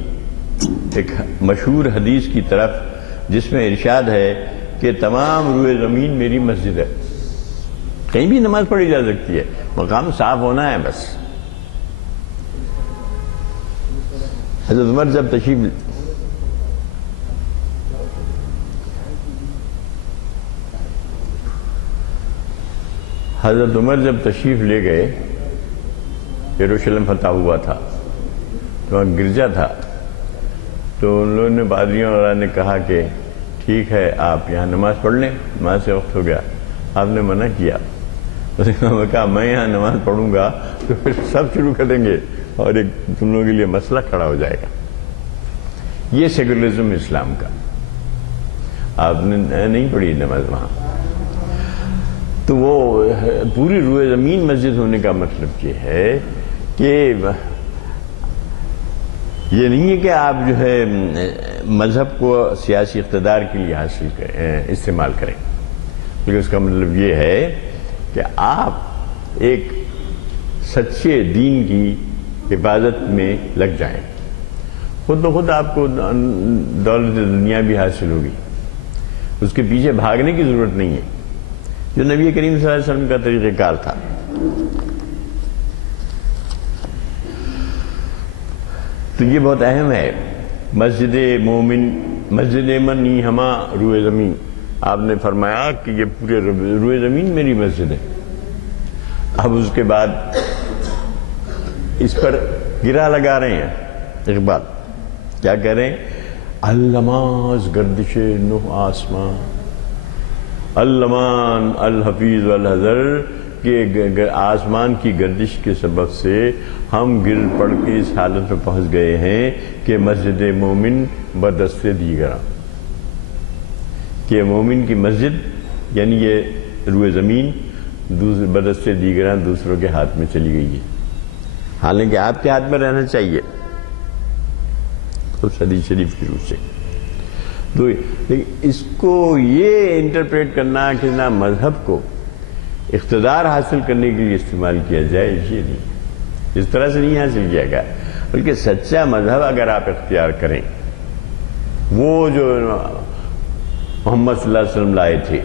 ایک مشہور حدیث کی طرف، جس میں ارشاد ہے کہ تمام روئے زمین میری مسجد ہے، کہیں بھی نماز پڑھی جا سکتی ہے، مقام صاف ہونا ہے بس۔ حضرت عمر جب تشریف لے گئے، یروشلم فتح ہوا تھا، تو وہاں گرجا تھا، تو ان لوگوں نے پادریوں وغیرہ نے کہا کہ ٹھیک ہے آپ یہاں نماز پڑھ لیں، نماز سے وقت ہو گیا۔ آپ نے منع کیا، اس نے کہا میں یہاں نماز پڑھوں گا تو پھر سب شروع کر دیں گے اور ایک تم لوگوں کے لیے مسئلہ کھڑا ہو جائے گا۔ یہ سیکولرزم اسلام کا، آپ نے نہیں پڑھی نماز وہاں۔ تو وہ پوری روئے زمین مسجد ہونے کا مطلب یہ ہے کہ یہ نہیں ہے کہ آپ جو ہے مذہب کو سیاسی اقتدار کے لیے حاصل کریں، استعمال کریں، بلکہ اس کا مطلب یہ ہے کہ آپ ایک سچے دین کی حفاظت میں لگ جائیں، خود بخود آپ کو دولت دنیا بھی حاصل ہوگی، اس کے پیچھے بھاگنے کی ضرورت نہیں ہے، جو نبی کریم صلی اللہ علیہ وسلم کا طریقہ کار تھا۔ تو یہ بہت اہم ہے۔ مسجد مومن، مسجد من یہ ہما روئے زمین، آپ نے فرمایا کہ یہ پورے روئے زمین میری مسجد ہے۔ اب اس کے بعد اس پر گرہ لگا رہے ہیں اقبال، کیا کہہ رہے ہیں؟ علماز گردش نہ آسمان، علمان الحفیظ والحذر، کہ آسمان کی گردش کے سبب سے ہم گر پڑ کے اس حالت میں پہنچ گئے ہیں کہ مسجد مومن بدست دیگراں، کہ مومن کی مسجد یعنی یہ روئے زمین بدست دیگراں دوسروں کے ہاتھ میں چلی گئی ہے، حالانکہ آپ کے ہاتھ میں رہنا چاہیے اس حدیث شریف کی روح سے۔ تو اس کو یہ انٹرپریٹ کرنا کہ نہ مذہب کو اقتدار حاصل کرنے کے لیے استعمال کیا جائے، یہ نہیں، اس طرح سے نہیں حاصل کیا گیا، بلکہ سچا مذہب اگر آپ اختیار کریں، وہ جو محمد صلی اللہ علیہ وسلم لائے تھے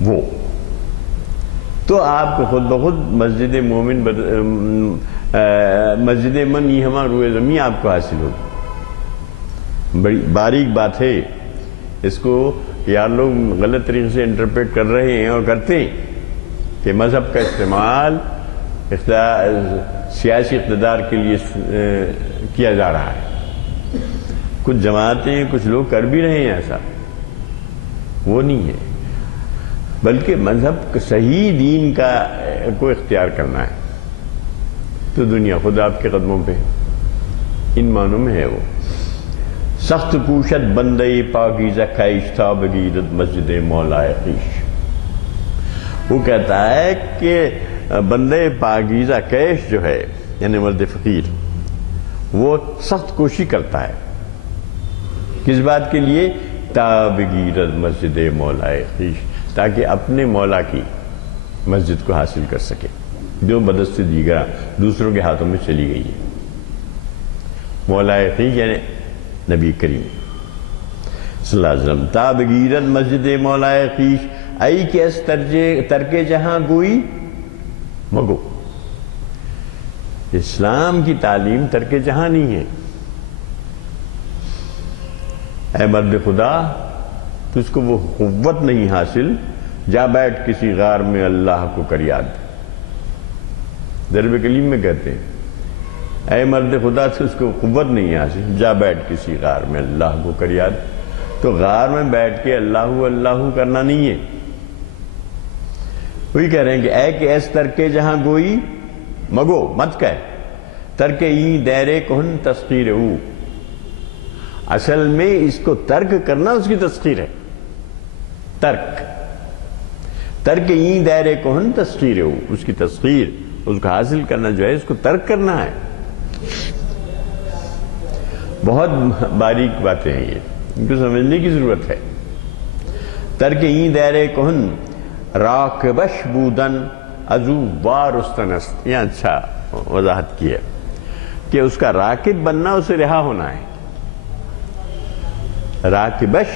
وہ، تو آپ کو خود بخود مسجد مومن مسجد من یہ ہمارا روئے زمین آپ کو حاصل ہوگی۔ بڑی باریک بات ہے، اس کو یار لوگ غلط طریقے سے انٹرپریٹ کر رہے ہیں اور کرتے ہیں کہ مذہب کا استعمال سیاسی اقتدار کے لیے کیا جا رہا ہے۔ کچھ جماعتیں، کچھ لوگ کر بھی رہے ہیں ایسا، وہ نہیں ہے، بلکہ مذہب صحیح دین کا کو اختیار کرنا ہے تو دنیا خود آپ کے قدموں پہ، ان معنوں میں ہے وہ۔ سخت کوشت بندے پاکیزہ خیش تھا بگیرت مسجد مولائے خیش، وہ کہتا ہے کہ بندے پاکیزہ کیش جو ہے یعنی مرد فقیر، وہ سخت کوشش کرتا ہے کس بات کے لیے؟ تا بگیرت مسجد مولائے خیش، تاکہ اپنے مولا کی مسجد کو حاصل کر سکے جو بدست دیگراں دوسروں کے ہاتھوں میں چلی گئی ہے۔ مولائے خیش یعنی نبی کریم صلی اللہ علیہ وسلم، تا بگیرت مسجد مولائے خیش ای کہ اس ترک جہاں گوئی مگو۔ اسلام کی تعلیم ترک جہاں نہیں ہے۔ اے مرد خدا، تجھ کو وہ قوت نہیں حاصل، جا بیٹھ کسی غار میں اللہ کو کر یاد۔ درب کلیم میں کہتے ہیں اے مرد خدا، تجھ کو قوت نہیں حاصل، جا بیٹھ کسی غار میں اللہ کو کر یاد۔ تو غار میں بیٹھ کے اللہ اللہ کرنا نہیں ہے، وہی کہہ رہے ہیں کہ اے کہ ایس ترکے جہاں گوئی مگو، مت کہہ ترک ای دیرے کہن تسخیر او۔ اصل میں اس کو ترک کرنا اس کی تسخیر ہے، ترک ای دیرے کہن تسخیر او، اس کی تسخیر، اس کو حاصل کرنا جو ہے اس کو ترک کرنا ہے۔ بہت باریک باتیں ہیں یہ، ان کو سمجھنے کی ضرورت ہے۔ ترک ای دیرے کہن راکبش بودن ازو وارستنست، یہ اچھا وضاحت کی ہے کہ اس کا راکب بننا، اسے رہا ہونا ہے۔ راکبش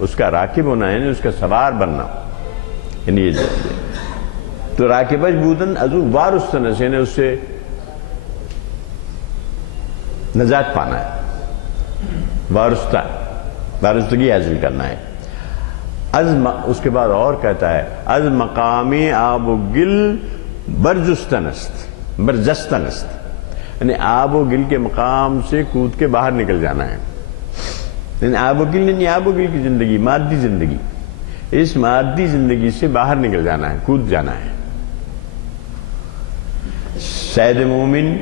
اس کا راکب ہونا ہے، اس کا سوار بننا، یعنی یہ تو راکبش بودن ازو وارستن سے نے اس سے نجات پانا ہے، وارستگی حاصل کرنا ہے۔ اس کے بعد اور کہتا ہے از مقامی آب و گل برجستنست، یعنی آب و گل کے مقام سے کود کے باہر نکل جانا ہے۔ یعنی آب و گل کی زندگی، مادی زندگی، اس مادی زندگی سے باہر نکل جانا ہے، کود جانا ہے۔ سید مومن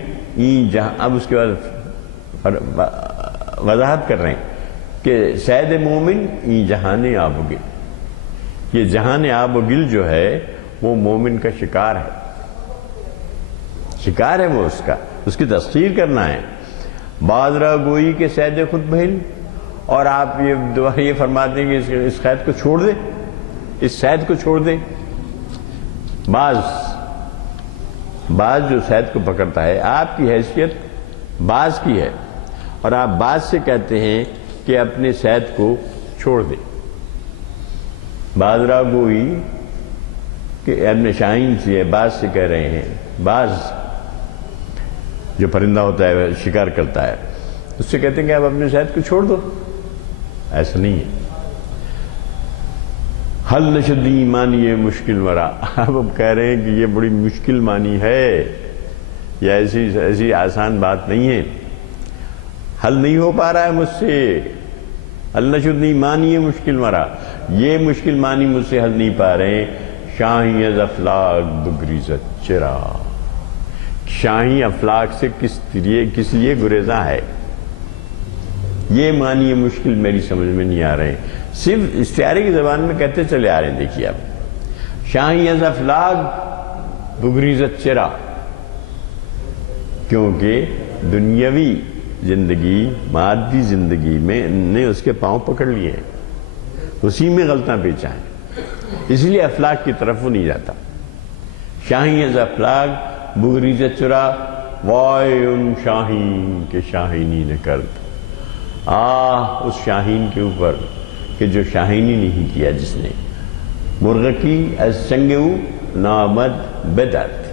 جہاں، اب اس کے بعد وضاحت کر رہے ہیں کہ سید مومن جہان آب و گل، یہ جہان آب و گل جو ہے وہ مومن کا شکار ہے، شکار ہے وہ، اس کی تسخیر کرنا ہے۔ بادرہ گوئی کے سید خود بہل، اور آپ یہ فرماتے ہیں کہ اس قید کو چھوڑ دے، اس سید کو چھوڑ دے۔ باز جو سید کو پکڑتا ہے، آپ کی حیثیت باز کی ہے، اور آپ باز سے کہتے ہیں کہ اپنے سید کو چھوڑ دے۔ بادرہ گوئی کہ ابن شاہین سے باز سے کہہ رہے ہیں، باز جو پرندہ ہوتا ہے شکار کرتا ہے، اس سے کہتے ہیں کہ آپ اپنے سید کو چھوڑ دو، ایسا نہیں ہے۔ حل نشدی مانی یہ مشکل ورا، اب کہہ رہے ہیں کہ یہ بڑی مشکل مانی ہے، یہ ایسی آسان بات نہیں ہے، حل نہیں ہو پا رہا ہے مجھ سے۔ حل نشدی مانی یہ مشکل ورا، یہ مشکل معنی مجھ سے حل نہیں پا رہے۔ شاہی از افلاک بگریزت چرا، شاہی افلاک سے کس لیے گریزاں ہے، یہ معنی مشکل میری سمجھ میں نہیں آ رہے، صرف استعارے کی زبان میں کہتے چلے آ رہے ہیں۔ دیکھیے اب شاہی از افلاک بگریزت چرا، کیونکہ دنیاوی زندگی، مادی زندگی میں نے اس کے پاؤں پکڑ لیے ہیں، اسی میں غلطاں پیچا ہے، اس لیے افلاک کی طرف وہ نہیں جاتا۔ شاہی از افلاک بگریزت چرا، وائے ان شاہین کے شاہینی نے کرد، اس شاہین کے اوپر کہ جو شاہینی نہیں کیا، جس نے مرغ کی از چنگو نامد بدرد،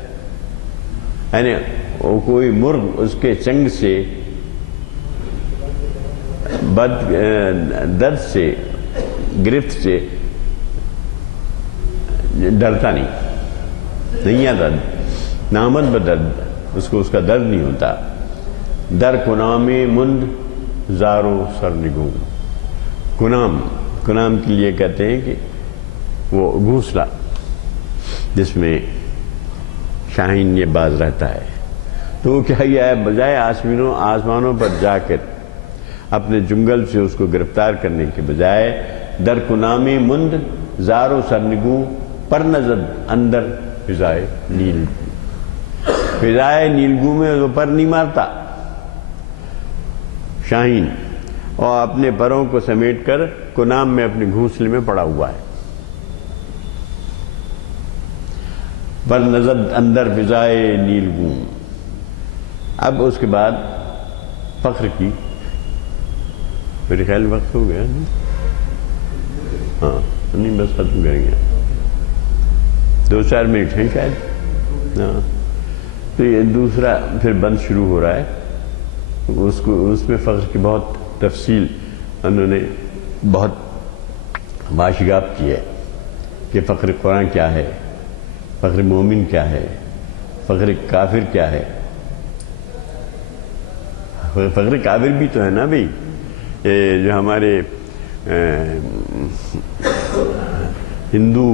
یعنی وہ کوئی مرغ اس کے چنگ سے درد سے، گرفت سے ڈرتا نہیں آتا، نامد بدرد، اس کو اس کا درد نہیں ہوتا۔ در کنام مند زارو سرنگو، کنام کے لیے کہتے ہیں کہ وہ گھونسلہ جس میں شاہین یہ باز رہتا ہے، تو وہ کیا ہے، بجائے آسمانوں پر جا کر اپنے جنگل سے اس کو گرفتار کرنے کے بجائے، در کنام مند زارو سرنگو پر نزد اندر فضائے نیل، فضائے نیلگو میں وہ پر نہیں مارتا شاہین، اور اپنے پروں کو سمیٹ کر کنام میں اپنے گھونسلے میں پڑا ہوا ہے۔ پر نزد اندر فضائے نیلگو۔ اب اس کے بعد فخر کی، میرے خیال وقت ہو گیا، ہاں نہیں بس ختم کریں گے، 2-4 منٹ ہیں شاید، ہاں۔ تو یہ دوسرا پھر بند شروع ہو رہا ہے، اس میں فخر کی بہت تفصیل انہوں نے بہت واشگاف کی ہے کہ فخر قرآن کیا ہے، فخر مومن کیا ہے، فخر کافر کیا ہے۔ فخر کافر بھی تو ہے نا بھئی، جو ہمارے ہندو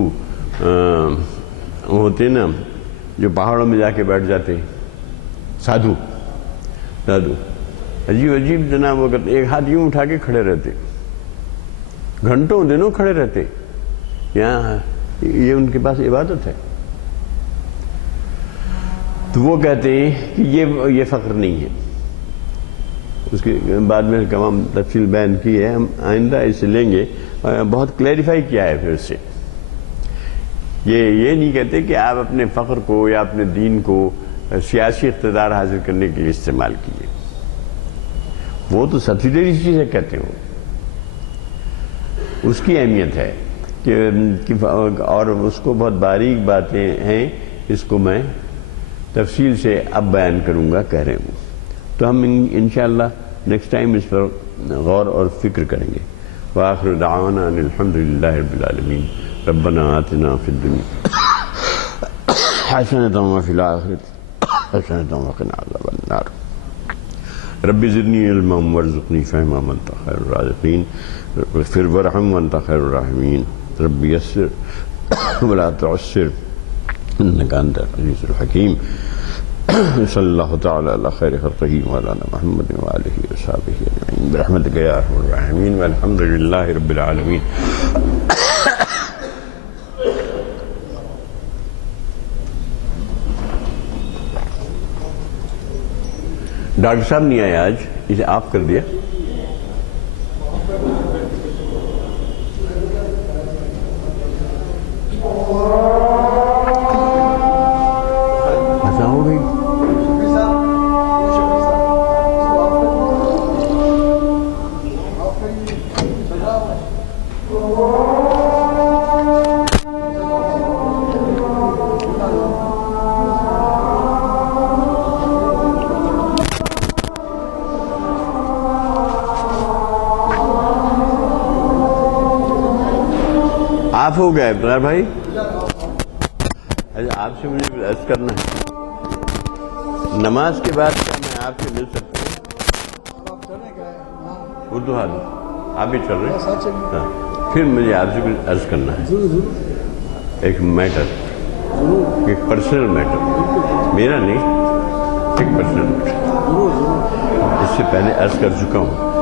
ہوتے نا، جو پہاڑوں میں جا کے بیٹھ جاتے، سادھو عجیب جناب، وہ کرتے ایک ہاتھ یوں اٹھا کے کھڑے رہتے، گھنٹوں دنوں کھڑے رہتے، یہاں یہ ان کے پاس عبادت ہے۔ تو وہ کہتے ہیں کہ یہ فخر نہیں ہے۔ اس کے بعد میں تمام تفصیل بیان کی ہے، ہم آئندہ اسے لیں گے، بہت کلیریفائی کیا ہے پھر سے۔ یہ نہیں کہتے کہ آپ اپنے فخر کو یا اپنے دین کو سیاسی اقتدار حاصل کرنے کے لیے استعمال کیجیے، وہ تو سبسیڈری چیز ہے کہتے ہیں، اس کی اہمیت ہے کہ اور اس کو بہت باریک باتیں ہیں، اس کو میں تفصیل سے اب بیان کروں گا، کہہ رہے ہوں، تو ہم انشاءاللہ نیکسٹ ٹائم اس پر غور اور فکر کریں گے۔ وآخر دعوانا ان الحمد للہ رب العالمین۔ ربنا آتنا فی الدنیا حسنۃ وفی الآخرۃ حسنۃ وقنا عذاب النار۔ رب زدنی علما وارزقنی فہما وانت خیر الرازقین۔ اغفر وارحم وانت خیر الراحمین۔ رب یسر ولا تعسر انک انت العزیز الحکیم۔ صلی اللہ تعالی علی خیر خلقہ مولانا محمد وآلہ وصحبہ اجمعین برحمتک یا ارحم الراحمین والحمد للہ رب العالمین۔ ڈاکٹر صاحب نہیں آئے آج، اسے آف کر دیا۔ ایسا ہو گئی آف ہو گیا ابرار بھائی؟ آپ سے مجھے عرض کرنا ہے، نماز کے بعد کیا میں آپ سے مل سکتا ہوں؟ اردو حال آپ بھی چل رہے ہیں؟ ہاں، پھر مجھے آپ سے کچھ عرض کرنا ہے، ایک میٹر، ایک پرسنل میٹر، میرا نہیں، ایک پرسنل میٹر۔ اس سے پہلے عرض کر چکا ہوں